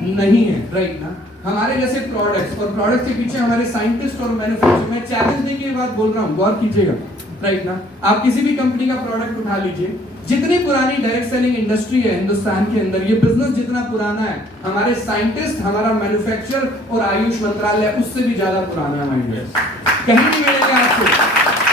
नहीं है, राइट ना। हमारे जैसे प्रोडक्ट्स, और प्रोडक्ट के पीछे हमारे साइंटिस्ट और मैन्युफैक्चरर, मैं चैलेंज देके ये बात बोल रहा हूँ, गौर कीजिएगा, राइट ना। आप किसी भी कंपनी का प्रोडक्ट उठा लीजिए, जितनी पुरानी डायरेक्ट सेलिंग इंडस्ट्री है हिंदुस्तान के अंदर, ये बिजनेस जितना पुराना है, हमारे साइंटिस्ट, हमारा मैन्युफैक्चरर और आयुष मंत्रालय उससे भी ज्यादा पुराना है। कहीं नहीं मिलेगा आपको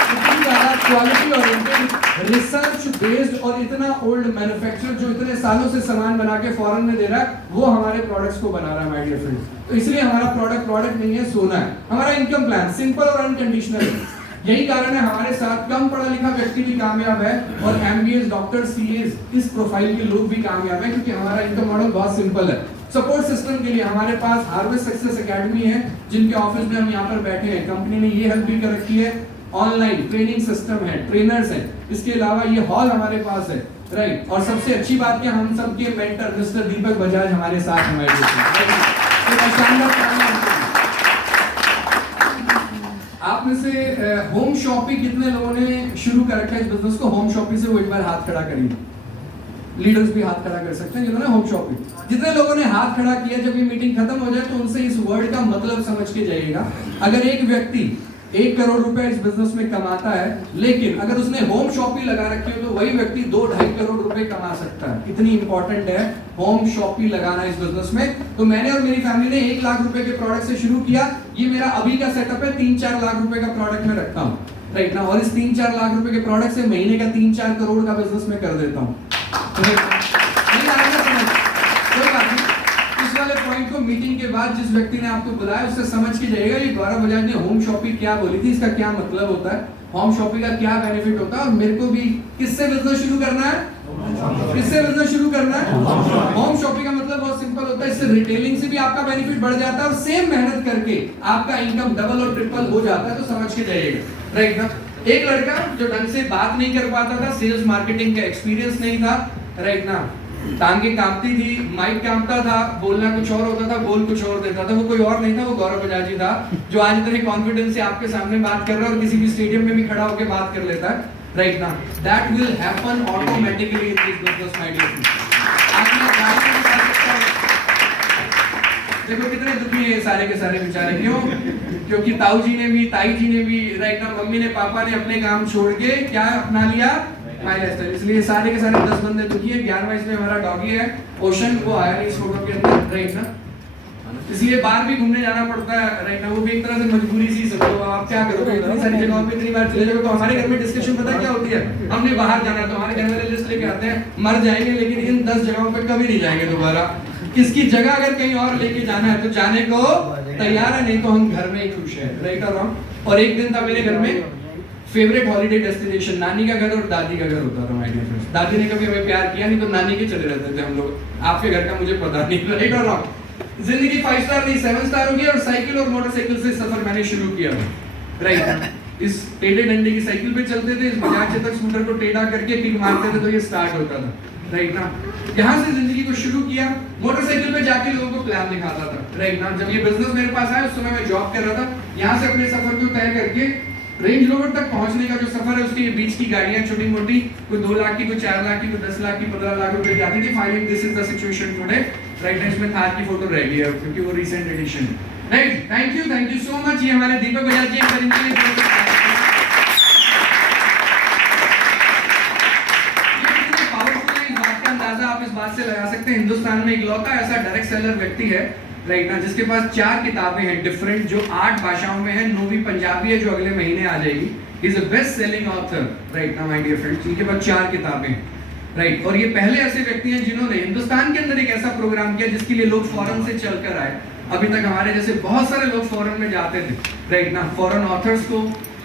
इतनी ज्यादा क्वालिटी ओरिएंटेड, रिसर्च बेस्ड और इतना ओल्ड मैन्युफैक्चरर जो इतने सालों से सामान बना के फॉरेन में दे रहा है, वो हमारे प्रोडक्ट्स को बना रहा है, माय डियर फ्रेंड्स। तो इसलिए हमारा प्रोडक्ट नहीं है, सोना है। हमारा इनकम प्लान सिंपल और अनकंडीशनल है। यही कारण है हमारे साथ कम पढ़ा लिखा व्यक्ति भी कामयाब है और एमबीएस, डॉक्टर, सीएस इस प्रोफाइल के लोग भी कामयाब है, क्योंकि हमारा इनकम मॉडल बहुत सिंपल है। सपोर्ट सिस्टम के लिए हमारे पास हार्वेस्ट सक्सेस एकेडमी है, जिनके ऑफिस में हम यहाँ पर बैठे हैं। कंपनी ने ये हेल्प भी कर रखी है, ऑनलाइन ट्रेनिंग सिस्टम है, ट्रेनर्स हैं, इसके अलावा ये हॉल हमारे पास है, राइट। और सबसे अच्छी बात क्या, हम सबके मेंटर मिस्टर दीपक बजाज हमारे साथ हमारे आप में से होम शॉपिंग कितने लोगों ने शुरू कर रखा है इस बिजनेस को? होम शॉपिंग से वो एक बार हाथ खड़ा करिए। लीडर्स भी हाथ खड़ा कर सकते हैं जिन्होंने होम शॉपिंग। जितने लोगों ने हाथ खड़ा किया, जब ये मीटिंग खत्म हो जाए तो उनसे इस वर्ड का मतलब समझ के जाइएगा। अगर एक व्यक्ति 1 करोड़ रुपए इस बिजनेस में कमाता है, लेकिन अगर उसने होम शॉपिंग लगा रखी हो तो वही व्यक्ति 2-2.5 करोड़ रुपए कमा सकता है। कितनी इंपॉर्टेंट है होम शॉपिंग लगाना इस बिजनेस में। तो मैंने और मेरी फैमिली ने 1 लाख रुपए के प्रोडक्ट से शुरू किया। ये मेरा अभी का सेटअप है, 3-4 लाख रुपए का प्रोडक्ट में रखता हूँ, राइट ना। और इस 3-4 लाख रुपए के प्रोडक्ट से महीने का 3-4 करोड़ का बिजनेस में कर देता हूँ। कोई बात नहीं, इस वाले पॉइंट को मीटिंग के बाद जिस व्यक्ति ने आपको बुलाया उससे समझ के जाइएगा ये गौरव बजाज ने होम शॉपिंग क्या बोली थी, इसका क्या मतलब होता है, होम शॉपिंग का क्या बेनिफिट होता है। और मेरे को भी किससे बिजनेस शुरू करना है? किससे बिजनेस शुरू करना है? होम शॉपिंग का मतलब बहुत सिंपल होता है, इससे रिटेलिंग से भी आपका बेनिफिट बढ़ जाता है और सेम मेहनत करके आपका इनकम डबल और ट्रिपल हो जाता है। तो समझ के जाइएगा, राइट ना। एक लड़का जो ढंग से बात नहीं कर पाता था, सेल्स मार्केटिंग का एक्सपीरियंस नहीं था, राइट ना, टांगे कांपती थी, माइक कांपता था, बोलना कुछ और होता था, बोल कुछ और देता था। वो कोई और नहीं था, वो गौरव बजाज ही था, जो आज इतने कॉन्फिडेंस से आपके सामने बात कर रहा है और किसी भी स्टेडियम में भी खड़ा होकर बात कर लेता है, राइट ना। That will happen automatically in this business, my dear friends. आज मैं गाड़ी में बता सकता हूं, देखो कितने दुखी है सारे के सारे बेचारे। क्यों? क्योंकि ताऊ जी ने भी, ताई जी ने भी, राइट ना, मम्मी ने, पापा ने अपने काम छोड़ के क्या अपना लिया? My lifestyle. इसलिए सारे के सारे 10 बंदे दुखी है। 11वां इसमें हमारा डॉगी है ओशन, वो आया नहीं इस फोटो के अंदर, राइट ना। इसलिए बाहर भी घूमने जाना पड़ता है, राइट ना, वो भी एक तरह से मजबूरी सी समझो। आप क्या करोगे, इतनी सारी जगहों पे इतनी बार चले जाओगे। तो हमारे घर में डिस्कशन पता क्या होती है, हमने बाहर जाना है तो हमारे घर वाले लिस्ट लेके आते हैं, मर जाएंगे लेकिन इन 10 जगहों पे कभी नहीं जाएंगे दोबारा। किसकी जगह अगर कहीं और लेके जाना है तो जाने को तैयार है, नहीं तो हम घर में ही खुश है, राइट और रॉन्ग। और एक दिन था मेरे घर में फेवरेट हॉलिडे डेस्टिनेशन, नानी का घर और दादी का घर होता था, माय डियर फ्रेंड्स। दादी ने कभी हमें प्यार किया नहीं तो नानी के चले रहते थे हम लोग। आपके घर का मुझे पता नहीं, राइट और रॉन्ग। जिंदगी 5 स्टार नहीं 7 स्टार हो गई और साइकिल और मोटरसाइकिल से सफर मैंने शुरू किया, राइट। इस टेढ़े डंडे की साइकिल पे चलते थे, इस बजाज चेतक स्कूटर को टेढ़ा करके किक मारते थे तो ये स्टार्ट होता था, राइट ना। यहाँ से जिंदगी को शुरू किया, मोटरसाइकिल पे जाके लोगों को प्लान दिखाता था, राइट ना। जब ये बिजनेस मेरे पास आया उस समय मैं जॉब कर रहा था। यहाँ से अपने सफर को तय करके रेंज रोवर तक पहुंचने का जो सफर है उसके बीच की गाड़ियां छोटी मोटी, कोई 2 लाख की, कोई 4 लाख की, कोई 10 लाख की, 15 लाख रुपए की आती थी। Finally this is the situation today, right. इसमें थार की फोटो रह गई है क्योंकि वो रिसेंट एडिशन है, right. Thank you so much. ये हमारे दीपक बजाज जी पावरफुल है, इस बात का अंदाजा आप इस बात से लगा सकते हैं। हिंदुस्तान में इकलौता ऐसा डायरेक्ट सेलर व्यक्ति है राइट ना, जिसके पास 4 किताबें हैं डिफरेंट, जो 8 भाषाओं में है, 9वीं पंजाबी है जो अगले महीने आ जाएगी। He is a best selling author right ना माय डियर फ्रेंड्स। इनके पास 4 किताबें हैं राइट, और ये पहले ऐसे व्यक्ति हैं जिन्होंने हिंदुस्तान के अंदर एक ऐसा प्रोग्राम किया जिसके लिए लोग फॉरेन से चलकर आए। अभी तक हमारे जैसे बहुत सारे लोग फॉरेन में जाते थे राइट ना, फॉरेन ऑथर्स को,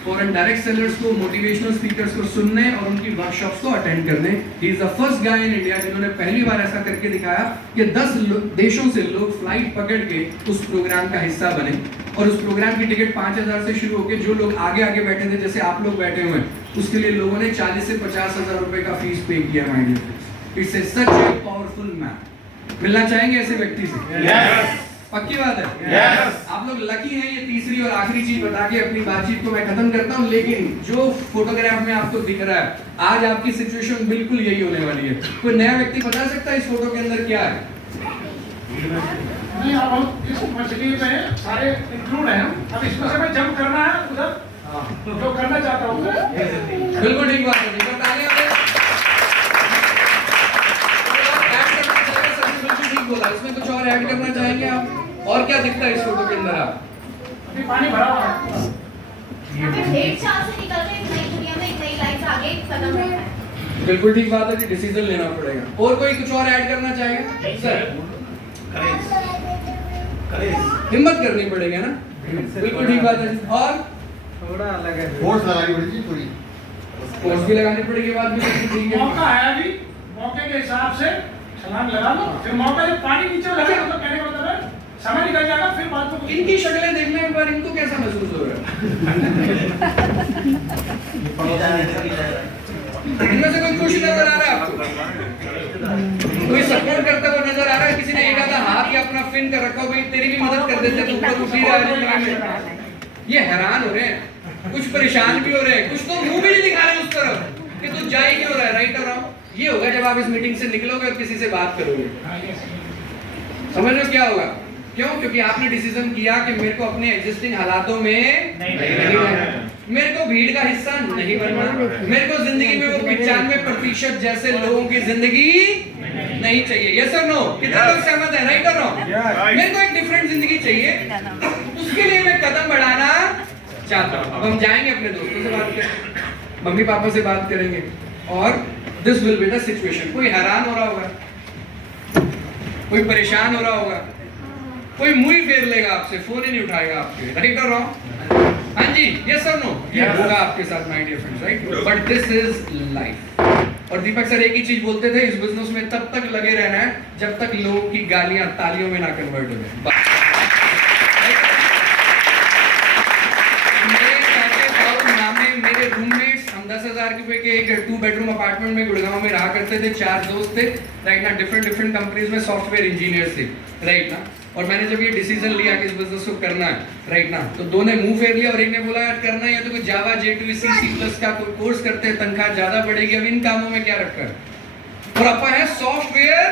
फॉरेन डायरेक्ट सेलर्स को, मोटिवेशनल स्पीकर्स को सुनने और उनकी वर्कशॉप्स को अटेंड करने। He is the first guy in India जिन्होंने पहली बार ऐसा करके दिखाया कि 10 देशों से लोग फ्लाइट पकड़ के उस प्रोग्राम का हिस्सा बने, और उस प्रोग्राम की टिकट 5000 से शुरू होकर जो लोग आगे आगे बैठे थे, जैसे आप लोग बैठे हुए हैं, उसके लिए लोगों ने 40 से 50 हजार रुपए का फीस पे किया। My dear friends, it's a such a powerful man. मिलना चाहेंगे ऐसे व्यक्ति से? Yes. पक्की बात है? Yes. आप लोग लकी हैं। ये तीसरी और आखिरी चीज बता के अपनी बातचीत को मैं खत्म करता हूं, लेकिन जो फोटोग्राफ में आपको दिख रहा है, आज आपकी सिचुएशन बिल्कुल यही होने वाली है। कोई नया व्यक्ति बता सकता है इस फोटो के अंदर क्या है? नहीं, अब हम इस मछली में सारे इंक्लूड हैं। अब इसमें से मैं जंप करना है उधर जो करना चाहता हूँ। बिल्कुल ठीक बात है। बताने वाले बिल्कुल ठीक बोला। इसमें कुछ और ऐड करना चाहेंगे आप? और क्या दिखता है इस फोटो के अंदर? आप अभी पानी भरा हुआ है। ढेर साल से निकल रहे नई दुनिया में नई लाइफ आगे कदम रखना है। बिल्कुल ठीक बात है कि डिसीजन लेना पड़ेगा। और कोई कुछ और ऐड करना चाहेगा? सर हिम्मत करनी पड़ेगी ना, बिल्कुल ठीक बात है। और थोड़ा अलग है, फोर्स लगानी पड़ेगी थोड़ी, फोर्स भी लगानी पड़ेगी, बात भी ठीक है। मौका है अभी, मौके के हिसाब से छलांग लगा लो। फिर मौका जब पानी नीचे लगे तो कहने का मतलब है समय निकल जाएगा, फिर बात को इनकी शक्लें देखने एक बार इनको कैसा महसूस हो रहा है? इनमें से कोई खुश नजर आ रहा है आपको? कोई सपोर्ट करता हुआ नजर आ रहा है? किसी ने एक आधा हाथ या अपना फिन कर रखा हो, भाई तेरी भी मदद कर देते तो ऊपर उठ ही रहा है। ये हैरान हो रहे हैं, कुछ परेशान भी हो रहे हैं, कुछ तो मुंह भी नहीं दिखा रहे उस तरफ कि तू जा ही क्यों रहा है। राइट और रॉन्ग ये होगा जब आप इस मीटिंग से निकलोगे और किसी से बात करोगे। समझ लो क्या होगा? क्यों? क्योंकि आपने डिसीजन किया कि मेरे को अपने एग्जिस्टिंग हालातों में नहीं रहना, मेरे को भीड़ का हिस्सा नहीं बनना, मेरे को जिंदगी में वो 95% जैसे लोगों की जिंदगी नहीं चाहिए। यस और नो? कितने लोग सहमत हैं? राइट और रॉन्ग? मेरे को एक डिफरेंट जिंदगी चाहिए, उसके लिए मैं कदम बढ़ाना चाहता हूँ। अब हम जाएंगे अपने दोस्तों से बात करेंगे, मम्मी पापा से बात करेंगे, और this will be the situation. कोई हैरान हो रहा होगा, कोई परेशान हो रहा होगा, कोई मुंह ही फेर लेगा आपसे, फोन ही नहीं उठाएगा आपके। राइट और रॉन्ग? हाँ जी, यस और नो? ये होगा आपके साथ my dear friends, right? But this is life. और दीपक सर एक ही चीज बोलते थे, इस बिजनेस में तब तक लगे रहना है जब तक लोगों की गालियां तालियों में ना कन्वर्ट हो जाए। मेरे रूममेट्स, हम 10,000 रुपए के एक 2 बेडरूम अपार्टमेंट में गुड़गांव में रहा करते थे। 4 दोस्त थे राइट ना, डिफरेंट कंपनीज में सॉफ्टवेयर इंजीनियर्स थे राइट ना। और मैंने जब ये डिसीजन लिया कि इस बिजनेस को करना है राइट ना, तो दो ने मुंह फेर लिया और एक ने बोला यार करना है तो कोई जावा, J2EE, C++ का कोई कोर्स करते हैं, तनख्वाह ज्यादा बढ़ेगी। अब इन कामों में क्या रखा है? और अपा है सॉफ्टवेयर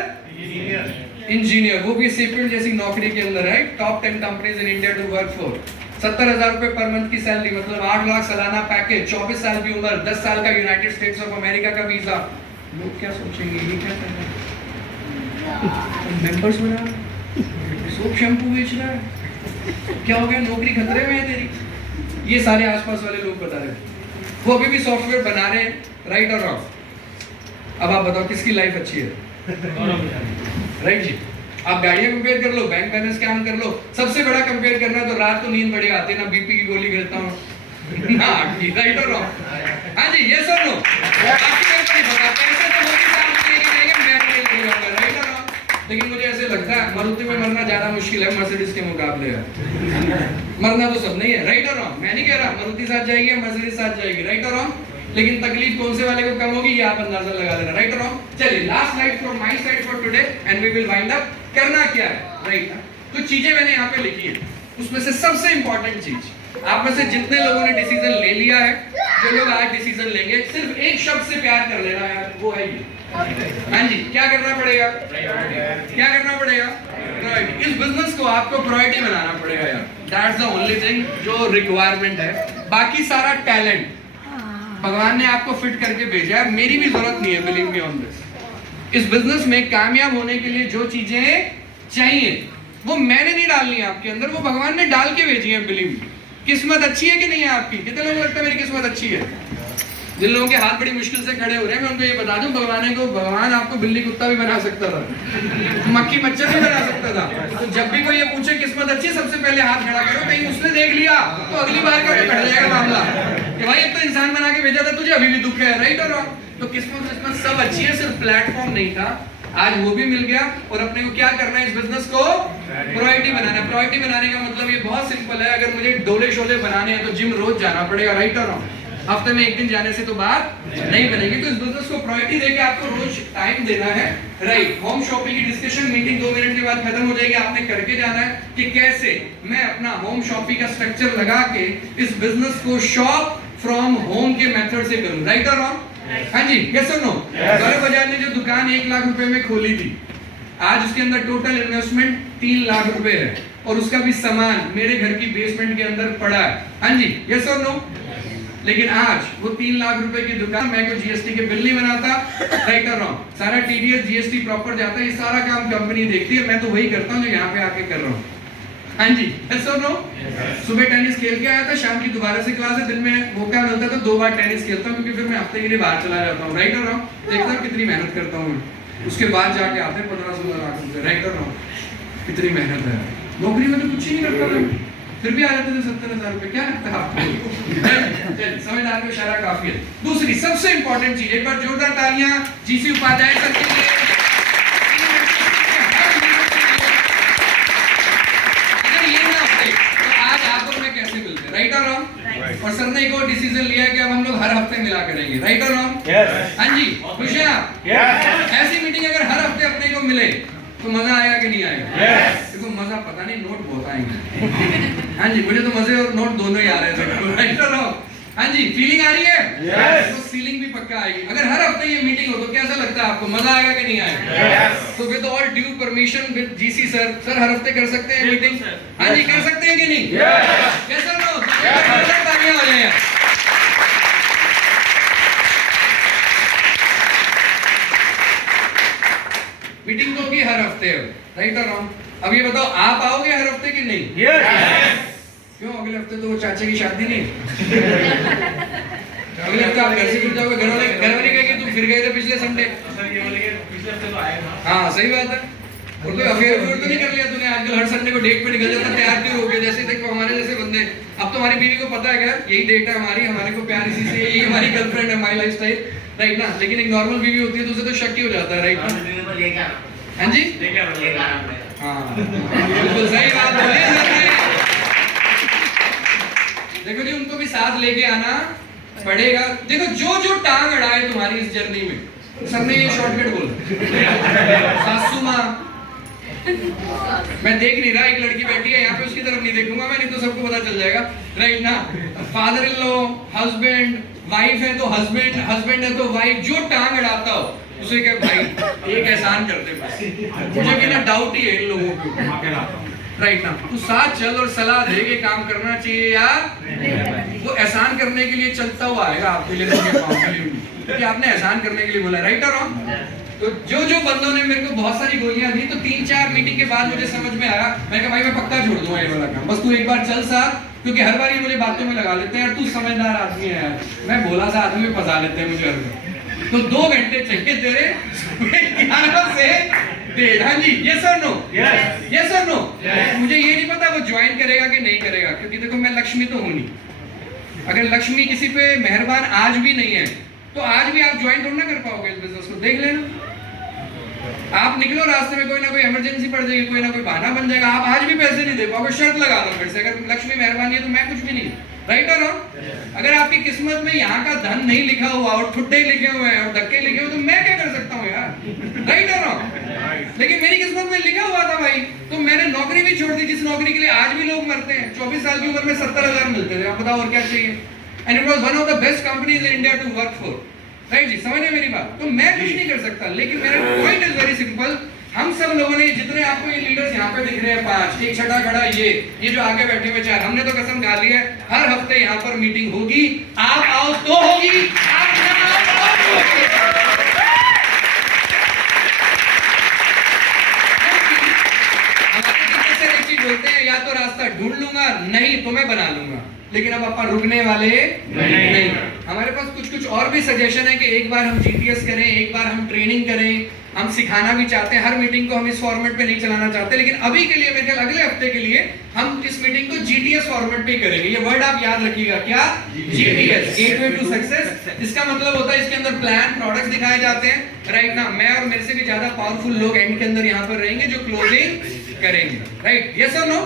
इंजीनियर, वो भी सेपियंट जैसी नौकरी के अंदर है। Top 10 companies in India to work for. 70,000 रुपए पर मंथ की सैलरी, मतलब 8 लाख सालाना पैकेज, 24 साल की उम्र, 10 साल का यूनाइटेड स्टेट्स ऑफ अमेरिका का वीजा। लोग क्या सोचेंगे, ये क्या कर रहा है? मेंबर्स बना, सोप शैम्पू बेच रहा है, क्या हो गया, नौकरी खतरे में है तेरी। ये सारे आसपास वाले लोग बता रहे हैं। वो अभी भी सॉफ्टवेयर बना रहे हैं, राइट और रॉन्ग? अब आप बताओ किसकी लाइफ अच्छी है? राइट जी। आप गाड़ियां कंपेयर कर लो, बैंक बैलेंस काम कर लो, सबसे बड़ा कंपेयर करना है तो रात को नींद बढ़िया आती है ना, बीपी की गोली खेलता हूँ ना, राइट और रॉन्ग? हाँ जी, यस और नो? आपकी कोई नहीं पता, पैसे तो मोदी साहब को लेके जाएंगे, मैं नहीं लेके जाऊंगा, राइट और रॉन्ग? लेकिन मुझे ऐसे लगता है मारुति में मरना ज्यादा मुश्किल है मर्सिडीज के मुकाबले। मरना तो सब नहीं है, राइट और रॉन्ग? मैं नहीं कह रहा मारुति साथ जाएगी, मर्सिडीज साथ जाएगी, राइट और रॉन्ग? लेकिन तकलीफ कौन से वाले को कम होगी ये आप अंदाजा लगा लेना, राइट और रॉन्ग? चलिए last slide from my side for today and we will wind up. करना क्या है, राइट? कुछ चीजें मैंने यहाँ पे लिखी हैं, उसमें से सबसे इंपॉर्टेंट चीज, आप में से जितने लोगों ने डिसीजन ले लिया है, जो लोग आज डिसीजन लेंगे, सिर्फ एक शब्द से प्यार कर लेना यार, वो है ये। हाँ जी, क्या करना पड़ेगा? क्या करना पड़ेगा? राइट। इस बिजनेस को आपको प्रायोरिटी बनाना पड़ेगा यार, दैट्स द ओनली थिंग जो रिक्वायरमेंट है। बाकी सारा टैलेंट भगवान ने आपको फिट करके भेजा है, मेरी भी जरूरत नहीं है, बिलीव मी ऑन दिस। इस बिजनेस में कामयाब होने के लिए जो चीजें चाहिए वो मैंने नहीं डालनी है आपके अंदर, वो भगवान ने डाल के भेजी है। बिलीव मी, किस्मत अच्छी है कि नहीं है आपकी? कितने लोगों को लगता है मेरी किस्मत अच्छी है? जिन लोगों के हाथ बड़ी मुश्किल से खड़े हो रहे हैं, मैं उनको ये बता दूं, भगवान आपको बिल्ली कुत्ता भी बना सकता था, मक्खी मच्छर भी बना सकता था। तो जब भी कोई ये पूछे किस्मत अच्छी, सबसे पहले हाथ खड़ा करो। कहीं उसने देख लिया तो अगली बार का बढ़ जाएगा मामला कि भाई अब तो इंसान बना के भेजा था, तुझे अभी भी दुख है। राइट और रॉन्ग? तो किस्मत सब अच्छी है, सिर्फ प्लेटफॉर्म नहीं था। आज वो भी मिल गया और अपने को क्या करना है, इस बिजनेस को प्रायोरिटी बनाना है। प्रायोरिटी बनाने का मतलब ये बहुत सिंपल है। अगर मुझे डोले शोले बनाने हैं तो जिम रोज जाना पड़ेगा। राइट और रॉन्ग? हफ्ते में एक दिन जाने से तो बात नहीं बनेगी। तो इस बिजनेस को प्रायोरिटी देके आपको रोज टाइम देना है। राइट? होम शॉपिंग की डिस्कशन मीटिंग 2 मिनट के बाद खत्म हो जाएगी। आपने करके जाना है कि कैसे मैं अपना होम शॉपिंग का स्ट्रक्चर लगा के इस बिजनेस को शॉप फ्रॉम होम के मेथड से करूं। राइट और रॉन्ग? हाँ जी, यस और नो? गौरव बजाज ने जो दुकान 1 लाख रुपए में खोली थी, आज उसके अंदर टोटल इन्वेस्टमेंट 3 लाख रुपए है और उसका भी सामान मेरे घर की बेसमेंट के अंदर पड़ा है। हाँ जी, यस और नो? लेकिन आज वो 3 लाख रुपए की दुकान, मैं कोई जीएसटी के बिल नहीं बनाता। राइट और रॉन्ग? सारा टीडीएस जीएसटी प्रॉपर जाता है, ये सारा काम कंपनी देखती है। मैं तो वही करता हूँ जो यहाँ पे आके कर रहा हूँ। हाँ जी, यस और नो? सुबह टेनिस खेल के आया था, शाम की दोबारा से क्लास है, दिन में मौका मिलता है तो 2 बार टेनिस खेलता हूँ, क्योंकि फिर मैं हफ्ते के लिए बाहर चला जाता हूँ। राइट और रॉन्ग? देखता हूँ कितनी मेहनत करता हूँ मैं। उसके बाद जाके आते हैं 15-16 लाख रुपए। राइट और रॉन्ग? कितनी मेहनत है। नौकरी में तो कुछ ही नहीं करता मैं, फिर भी आ जाते थे 70,000 रुपए। क्या लगता है आपको? समझदार को इशारा काफी है। दूसरी सबसे इंपॉर्टेंट चीज, एक बार जोरदार तालियां जीसी उपाध्याय सर के लिए। अगर ये ना होते तो आज आप और मैं कैसे मिलते? राइट और रॉन्ग? और सर ने एक और डिसीजन लिया है कि अब हम लोग हर हफ्ते मिला करेंगे। राइट और रॉन्ग? हाँ जी, खुश हैं आप? ऐसी मीटिंग अगर हर हफ्ते अपने को मिले तो मजा आएगा कि नहीं आएगा? देखो मजा पता नहीं, नोट बहुत आएंगे। हाँ जी, मुझे तो मजे और नोट दोनों ही आ रहे थे। राइट और रॉन्ग? हाँ जी, फीलिंग आ रही है? तो सीलिंग भी पक्का आएगी। अगर हर हफ्ते ये मीटिंग हो तो कैसा लगता है आपको? मजा आएगा कि नहीं आएगा? तो with all due permission with GC sir, sir हर हफ्ते कर सकते हैं मीटिंग? हाँ जी, कर सकते हैं कि नहीं? कैसा नो? तालियां हो जाए। मीटिंग तो होगी हर हफ्ते। राइट और रॉन्ग? अब ये बताओ, आप आओगे हर हफ्ते कि नहीं? क्यों? अगले हफ्ते तो वो चाचा की शादी नहीं। अगले हफ्ते आप घर से फिर जाओगे, घर वाले कहेंगे तुम फिर गए थे पिछले संडे। पिछले हफ्ते तो आए ना। हाँ सही बात है। और कोई अफेयर तो नहीं कर लिया तूने? आजकल हर संडे को डेट पे निकल जाता, तैयार क्यों हो गया? जैसे देखो हमारे जैसे बंदे, अब तो हमारी बीवी को पता है क्या, यही डेट है हमारी, हमारे को प्यार इसी से, यही हमारी गर्लफ्रेंड है, माई लाइफस्टाइल। राइट ना? लेकिन एक नॉर्मल बीवी होती है तो उसे तो शक ही हो जाता है। राइट ना? हाँ जी, हाँ बिल्कुल सही बात बोली। देखो जी, उनको भी साथ लेके आना पड़ेगा। देखो जो टांग अड़ाए तुम्हारी इस जर्नी में, सर ने ये शॉर्टकट बोला। सासू माँ, मैं देख नहीं रहा, एक लड़की बैठी है यहाँ पे, उसकी तरफ नहीं देखूंगा मैं, नहीं तो सबको पता चल जाएगा। राइट ना? Father in law, husband, wife है तो हस्बैंड, हस्बैंड है तो वाइफ, जो टांग अड़ाता हो उसे क्या भाई एक एहसान करते बस। मुझे भी ना डाउट ही है इन लोगों पे। राइट ना? तू साथ चल और सलाह दे के काम करना चाहिए यार। वो एहसान करने के लिए चलता हुआ आएगा आपके लिए, क्योंकि आपने एहसान करने के लिए बोला। राइट और रॉन्ग? तो जो बंदों ने मेरे को बहुत सारी गोलियां दी, तो 3-4 मीटिंग के बाद मुझे समझ में आया, मैं कहा भाई मैं पक्का छोड़ दूंगा ये वाला काम, बस तू एक बार चल साथ, क्योंकि हर बार ये मुझे बातों में लगा लेते हैं यार, तू समझदार आदमी है यार, मैं भोला सा आदमी में फंसा लेते हैं मुझे हर बार। तो 2 घंटे चाहिए तेरे 11 से 1:30। हाँ जी, यस और नो? यस और नो? मुझे ये नहीं पता वो ज्वाइन करेगा कि नहीं करेगा, क्योंकि देखो मैं लक्ष्मी तो हूं नहीं। अगर लक्ष्मी किसी पे मेहरबान आज भी नहीं है तो आज भी आप ज्वाइन थोड़ा ना कर पाओगे इस बिजनेस को। देख लेना, आप निकलो रास्ते में, कोई ना कोई इमरजेंसी पड़ जाएगी, कोई ना कोई बहाना बन जाएगा, आप आज भी पैसे नहीं दे पाओगे। शर्त लगा दो फिर से, अगर लक्ष्मी मेहरबानी है तो मैं कुछ भी नहीं। राइट और रॉन्ग? अगर आपकी किस्मत में यहाँ का धन नहीं लिखा हुआ और ठुड्डे लिखे हुए हैं और धक्के लिखे हुए, तो मैं क्या कर सकता हूँ यार? राइट और रॉन्ग? लेकिन मेरी किस्मत में लिखा हुआ था भाई, तो मैंने नौकरी भी छोड़ दी, जिस नौकरी के लिए आज भी लोग मरते हैं। 24 साल की उम्र में 70,000 मिलते थे, आप बताओ और क्या चाहिए? And it was one of the best companies in India to work for. Right जी, समझ रहे मेरी बात? तो मैं कुछ नहीं कर सकता, लेकिन मेरा पॉइंट इज वेरी सिंपल। हम सब लोगों ने, जितने आपको ये लीडर्स यहाँ पे दिख रहे हैं 5, एक छठा खड़ा ये जो आगे बैठे हुए 4, हमने तो कसम खा ली है हर हफ्ते यहाँ पर मीटिंग होगी। आप आओ तो होगी, आप ना आओ तो होगी। या तो रास्ता ढूंढ लूंगा, नहीं तो मैं बना लूंगा, लेकिन अब अपन रुकने वाले नहीं। हमारे पास कुछ और भी सजेशन है कि एक बार हम जीटीएस करें, एक बार हम ट्रेनिंग करें, हम सिखाना भी चाहते हैं। हर मीटिंग को हम इस फॉर्मेट पे नहीं चलाना चाहते, लेकिन अभी के लिए, मेरे ख्याल अगले हफ्ते के लिए हम इस मीटिंग को जीटीएस फॉर्मेट पे करेंगे। ये वर्ड आप याद रखिएगा, क्या? GTS, gateway to success. इसका मतलब होता है इसके अंदर प्लान, प्रोडक्ट्स दिखाए जाते हैं, राइट ना। मैं और मेरे से भी ज्यादा पावरफुल लोग एंड के अंदर यहाँ पर रहेंगे जो क्लोजिंग करेंगे, राइट? यस और नो?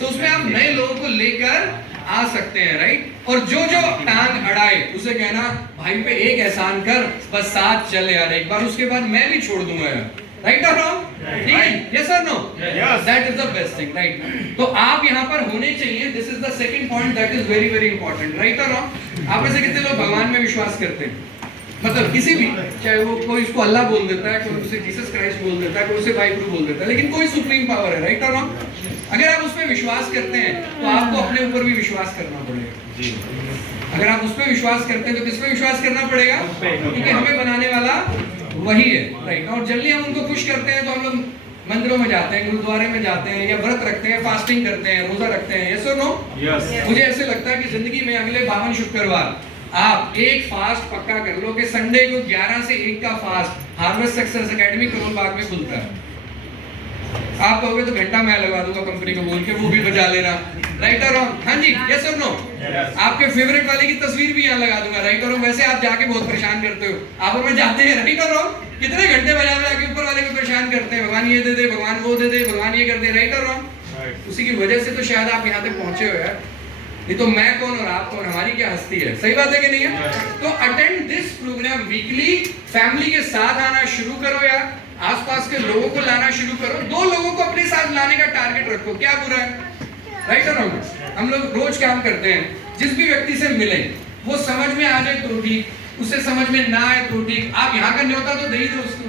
तो उसमें आप नए लोगों को लेकर आ सकते हैं, राइट? और जो टांग अड़ाए उसे कहना, भाई पे एक एहसान कर, बस साथ चल यार एक बार, उसके बाद मैं भी छोड़ दूंगा यार, राइट और रॉन्ग? ठीक है, यस और no? That is the best thing, right? तो आप यहाँ पर होने चाहिए। This is the second point that is very very important, right और रॉन्ग? आप में से कितने लोग भगवान में विश्वास करते हैं? मतलब किसी भी, चाहे वो कोई उसको अल्लाह बोल देता है, कोई उसे जीसस क्राइस्ट बोल देता है, कोई उसे वाहिगुरु बोल देता है, लेकिन कोई सुप्रीम पावर है, राइट और रॉन्ग? अगर आप उस पर विश्वास करते हैं तो आपको अपने ऊपर भी विश्वास करना पड़ेगा। अगर आप उस पर विश्वास करते हैं तो किस पे विश्वास करना पड़ेगा? क्योंकि हमें बनाने वाला वही है, राइट? और जल्दी हम उनको खुश करते हैं तो हम लोग मंदिरों में जाते हैं, गुरुद्वारे में जाते हैं, या व्रत रखते हैं, फास्टिंग करते हैं, रोजा रखते हैं, यस और नो? मुझे ऐसे लगता है कि जिंदगी में अगले 52 शुक्रवार आप एक फास्ट पक्का कर लो कि संडे को 11 से 1 का fast harvest success academy Karol Bagh में खुलता है। आप कहोगे तो घंटा मैं लगा दूंगा कंपनी को बोल के, वो भी बजा लेना, राइट और रॉन्ग? हाँ जी, यस और नो? आपके फेवरेट वाले की तस्वीर भी यहाँ लगा दूंगा, राइट और रॉन्ग? वैसे आप जाके बहुत परेशान करते हो, आप और मैं जाते हैं, राइट और रॉन्ग? कितने घंटे बजा के ऊपर वाले को परेशान करते हैं, भगवान ये दे दे, भगवान वो दे दे, भगवान ये कर दे, राइट और रॉन्ग? उसी की वजह से तो शायद आप यहाँ तक पहुंचे हो यार। ये तो मैं कौन और आप कौन, हमारी क्या हस्ती है, सही बात है कि नहीं है? तो attend this programme weekly, family के साथ आना शुरू करो यार, आसपास के लोगों को लाना शुरू करो, 2 लोगों को अपने साथ लाने का टारगेट रखो, क्या बुरा है, राइट और रॉन्ग? हम लोग रोज काम करते हैं, जिस भी व्यक्ति से मिले वो समझ में आ जाए तो ठीक, उसे समझ में ना आए तो ठीक, आप यहाँ का न्योता तो दे ही दो उसको,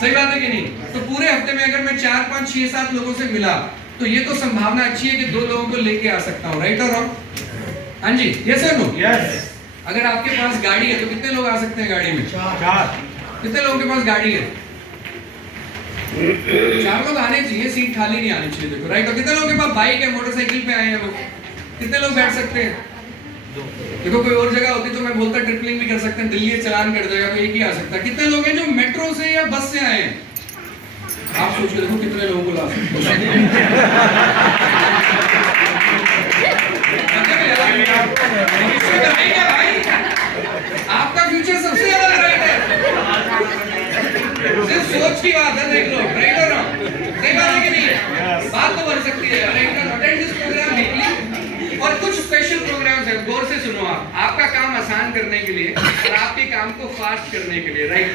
सही बात है कि नहीं? तो पूरे हफ्ते में अगर मैं 4, 5, 6, 7 लोगों से मिला तो ये तो संभावना अच्छी है कि 2 लोगों को लेके आ सकता हूँ, राइट और रॉन्ग? हाँ जी, यस और नो? यस। अगर आपके पास गाड़ी है तो कितने लोग आ सकते हैं गाड़ी में? 4। कितने लोगों के पास गाड़ी है? 4 लोग आने चाहिए, सीट खाली नहीं आनी चाहिए, देखो, राइट? और कितने लोगों के पास बाइक है, मोटरसाइकिल पे आए हैं लोग, कितने लोग बैठ सकते हैं? देखो कोई और जगह होती तो मैं बोलता ट्रिपलिंग भी कर सकते हैं, दिल्ली चलान कर देगा, कोई एक ही आ सकता है। कितने लोग हैं जो मेट्रो से या बस से आए हैं? आप सोचिए, देखो कितने लोगों को ला सकते आपका फ्यूचर सबसे ज्यादा ब्राइट है, सिर्फ सोच की बात है, देख लो, राइट और रॉन्ग? सही बात है कि नहीं? बात तो बन सकती है, right? Attend this programme weekly. और कुछ स्पेशल प्रोग्राम्स हैं, गौर से सुनो आप, आपका काम आसान करने के लिए और आपके काम को फास्ट करने के लिए, राइट?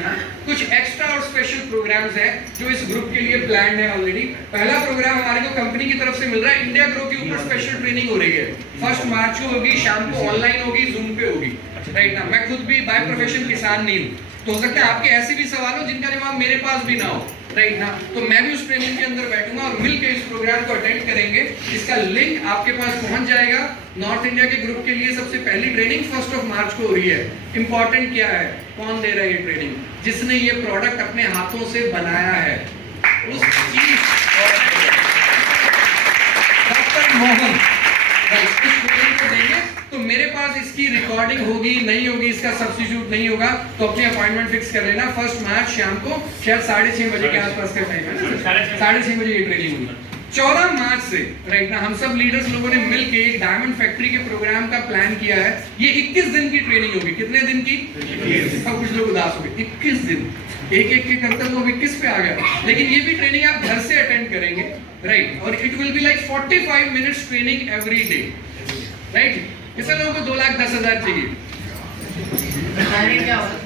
कुछ एक्स्ट्रा और स्पेशल प्रोग्राम्स हैं जो इस ग्रुप के लिए प्लान है ऑलरेडी। पहला प्रोग्राम हमारे को कंपनी की तरफ से मिल रहा है, इंडिया ग्रो के ऊपर स्पेशल ट्रेनिंग हो रही है, 1 मार्च को होगी, शाम को ऑनलाइन होगी, जूम पे होगी, राइट ना? मैं खुद भी बाय प्रोफेशन किसान नहीं हूँ, तो हो सकता है आपके ऐसे भी सवाल हो जिनका जवाब मेरे पास भी ना हो, राइट ना? तो मैं भी उस ट्रेनिंग के अंदर बैठूंगा और मिलकर इस प्रोग्राम को अटेंड करेंगे। इसका लिंक आपके पास पहुंच जाएगा। नॉर्थ इंडिया के ग्रुप के लिए सबसे पहली ट्रेनिंग 1 मार्च को हो रही है। इंपॉर्टेंट क्या है, कौन दे रहा है ये ट्रेनिंग? जिसने ये प्रोडक्ट अपने हाथों से बनाया है, उस चीज डॉक्टर मोहन इस ट्रेनिंग को देंगे। तो मेरे पास इसकी रिकॉर्डिंग होगी नहीं होगी, इसका सब्स्टिट्यूट नहीं होगा, तो अपनी अपॉइंटमेंट फिक्स कर लेना। 1 मार्च शाम को शायद 6:30 बजे के आसपास का टाइम है ना, 6:30 बजे ये ट्रेनिंग होगी। 14 मार्च से, राइट ना, हम सब लीडर्स लोगों ने मिलके एक डायमंड फैक्ट्री के प्रोग्राम का प्लान किया है। ये 21 दिन की ट्रेनिंग होगी। कितने दिन की? 21। अब कुछ लोग उदास हो गए, 21 दिन, एक के करते हुए 21 पे आ गया। लेकिन ये भी ट्रेनिंग आप घर से अटेंड करेंगे, राइट? और it will be like 45 minutes training every day, right? कितने लोगों को 2,10,000 चाहिए?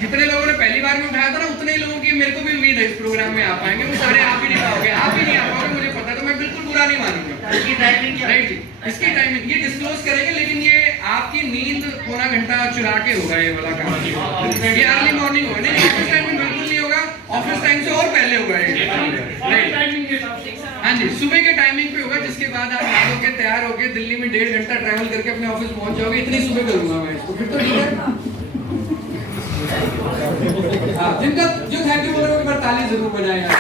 जितने लोगों ने पहली बार में उठाया था ना, उतने ही लोगों की मेरे को भी उम्मीद है इस प्रोग्राम में आ पाएंगे। वो सारे आप ही नहीं पाओगे, आप ही नहीं आ पाओगे, मुझे पता है, तो मैं बिल्कुल बुरा नहीं मानूंगा। राइट जी, इसकी टाइमिंग ये डिस्क्लोज करेंगे, लेकिन ये आपकी नींद पौना घंटा चुरा के होगा ये वाला काम। ये अर्ली मॉर्निंग होगा, नहीं ऑफिस टाइम में बिल्कुल नहीं होगा, ऑफिस टाइम से और पहले होगा ये। हाँ जी, सुबह के टाइमिंग पे होगा, जिसके बाद आप नहा के तैयार होके दिल्ली में 1.5 घंटा ट्रैवल करके अपने ऑफिस पहुंच जाओगे। इतनी सुबह करूंगा मैं इसको, फिर तो ठीक है। हाँ, जिनका जो थैंक यू बोल रहे हो, एक बार ताली जरूर बजाएं यार।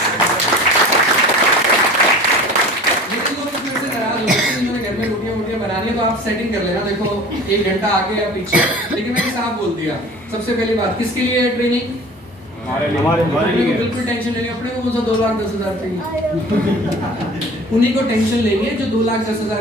लेकिन लोग इसमें से नाराज हो करवानी है तो आप सेटिंग कर लेना, देखो 1 घंटा आगे या पीछे। लेकिन मैंने साफ बोल दिया, सबसे पहली बात किसके लिए है ट्रेनिंग? हमारे लिए। बिल्कुल टेंशन नहीं, अपने को 2,10,000 चाहिए, उन्हीं को टेंशन लेनी है जो 2,10,000